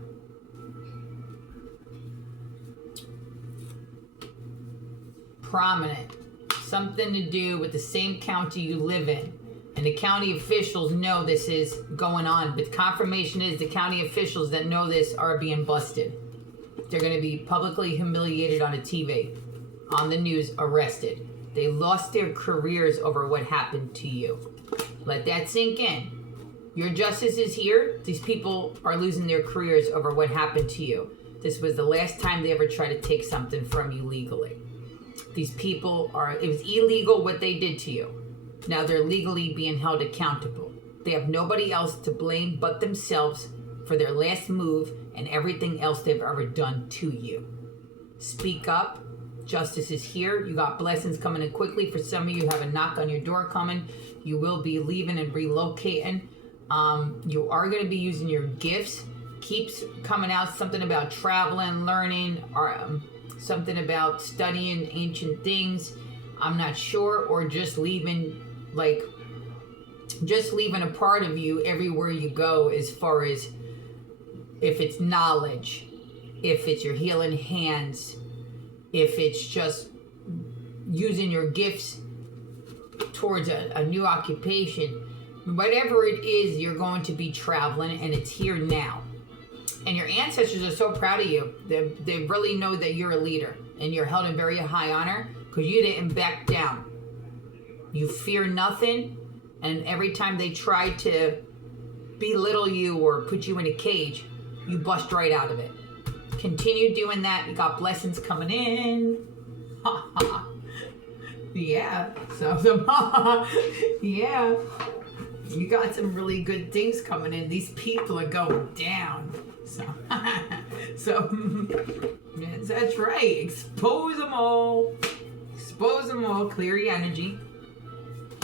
Prominent. Something to do with the same county you live in. And the county officials know this is going on. But confirmation is the county officials that know this are being busted. They're going to be publicly humiliated on a TV. On the news, arrested. They lost their careers over what happened to you. Let that sink in. Your justice is here. These people are losing their careers over what happened to you. This was the last time they ever tried to take something from you legally. These people it was illegal what they did to you. Now they're legally being held accountable. They have nobody else to blame but themselves for their last move and everything else they've ever done to you. Speak up. Justice is here. You got blessings coming in quickly. For some of you have a knock on your door coming. You will be leaving and relocating. You are going to be using your gifts. Keeps coming out something about traveling, learning, or something about studying ancient things. I'm not sure. Or just leaving a part of you everywhere you go, as far as if it's knowledge, if it's your healing hands, if it's just using your gifts towards a new occupation. Whatever it is, you're going to be traveling, and it's here now. And your ancestors are so proud of you. They really know that you're a leader, and you're held in very high honor because you didn't back down. You fear nothing, and every time they try to belittle you or put you in a cage, you bust right out of it. Continue doing that. You got blessings coming in. Yeah. Yeah. You got some really good things coming in. These people are going down. So yes, that's right. Expose them all. Expose them all. Clear your energy.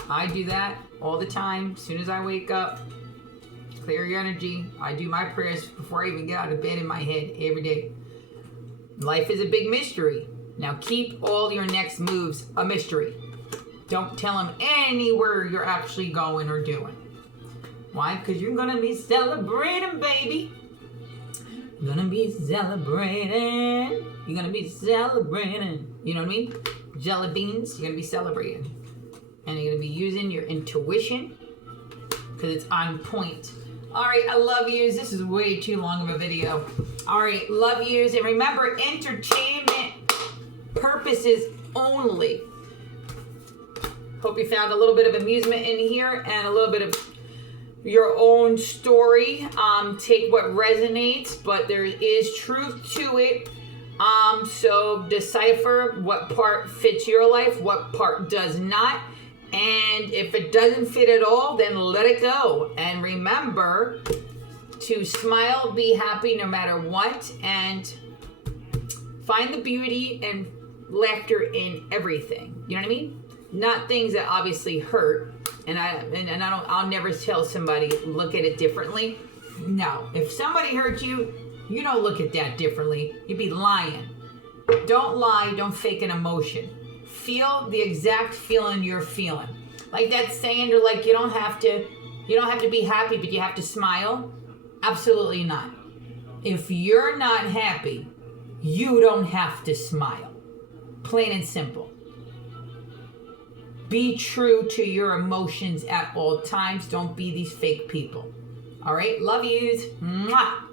I do that all the time. As soon as I wake up, clear your energy. I do my prayers before I even get out of bed in my head every day. Life is a big mystery. Now keep all your next moves a mystery. Don't tell them anywhere you're actually going or doing. Why? Because you're going to be celebrating, baby. You're going to be celebrating. You're going to be celebrating. You know what I mean? Jelly beans. You're going to be celebrating. And you're going to be using your intuition because it's on point. All right, I love yous. This is way too long of a video. All right, love yous. And remember, entertainment purposes only. Hope you found a little bit of amusement in here and a little bit of your own story. Take what resonates, but there is truth to it. So decipher what part fits your life, what part does not. And if it doesn't fit at all, then let it go. And remember to smile, be happy no matter what, and find the beauty and laughter in everything. You know what I mean? Not things that obviously hurt. And I'll never tell somebody look at it differently. No, if somebody hurt you, you don't look at that differently. You'd be lying. Don't lie. Don't fake an emotion. Feel the exact feeling you're feeling. Like that saying, or like you don't have to be happy, but you have to smile. Absolutely not. If you're not happy, you don't have to smile. Plain and simple. Be true to your emotions at all times. Don't be these fake people. All right? Love yous. Mwah.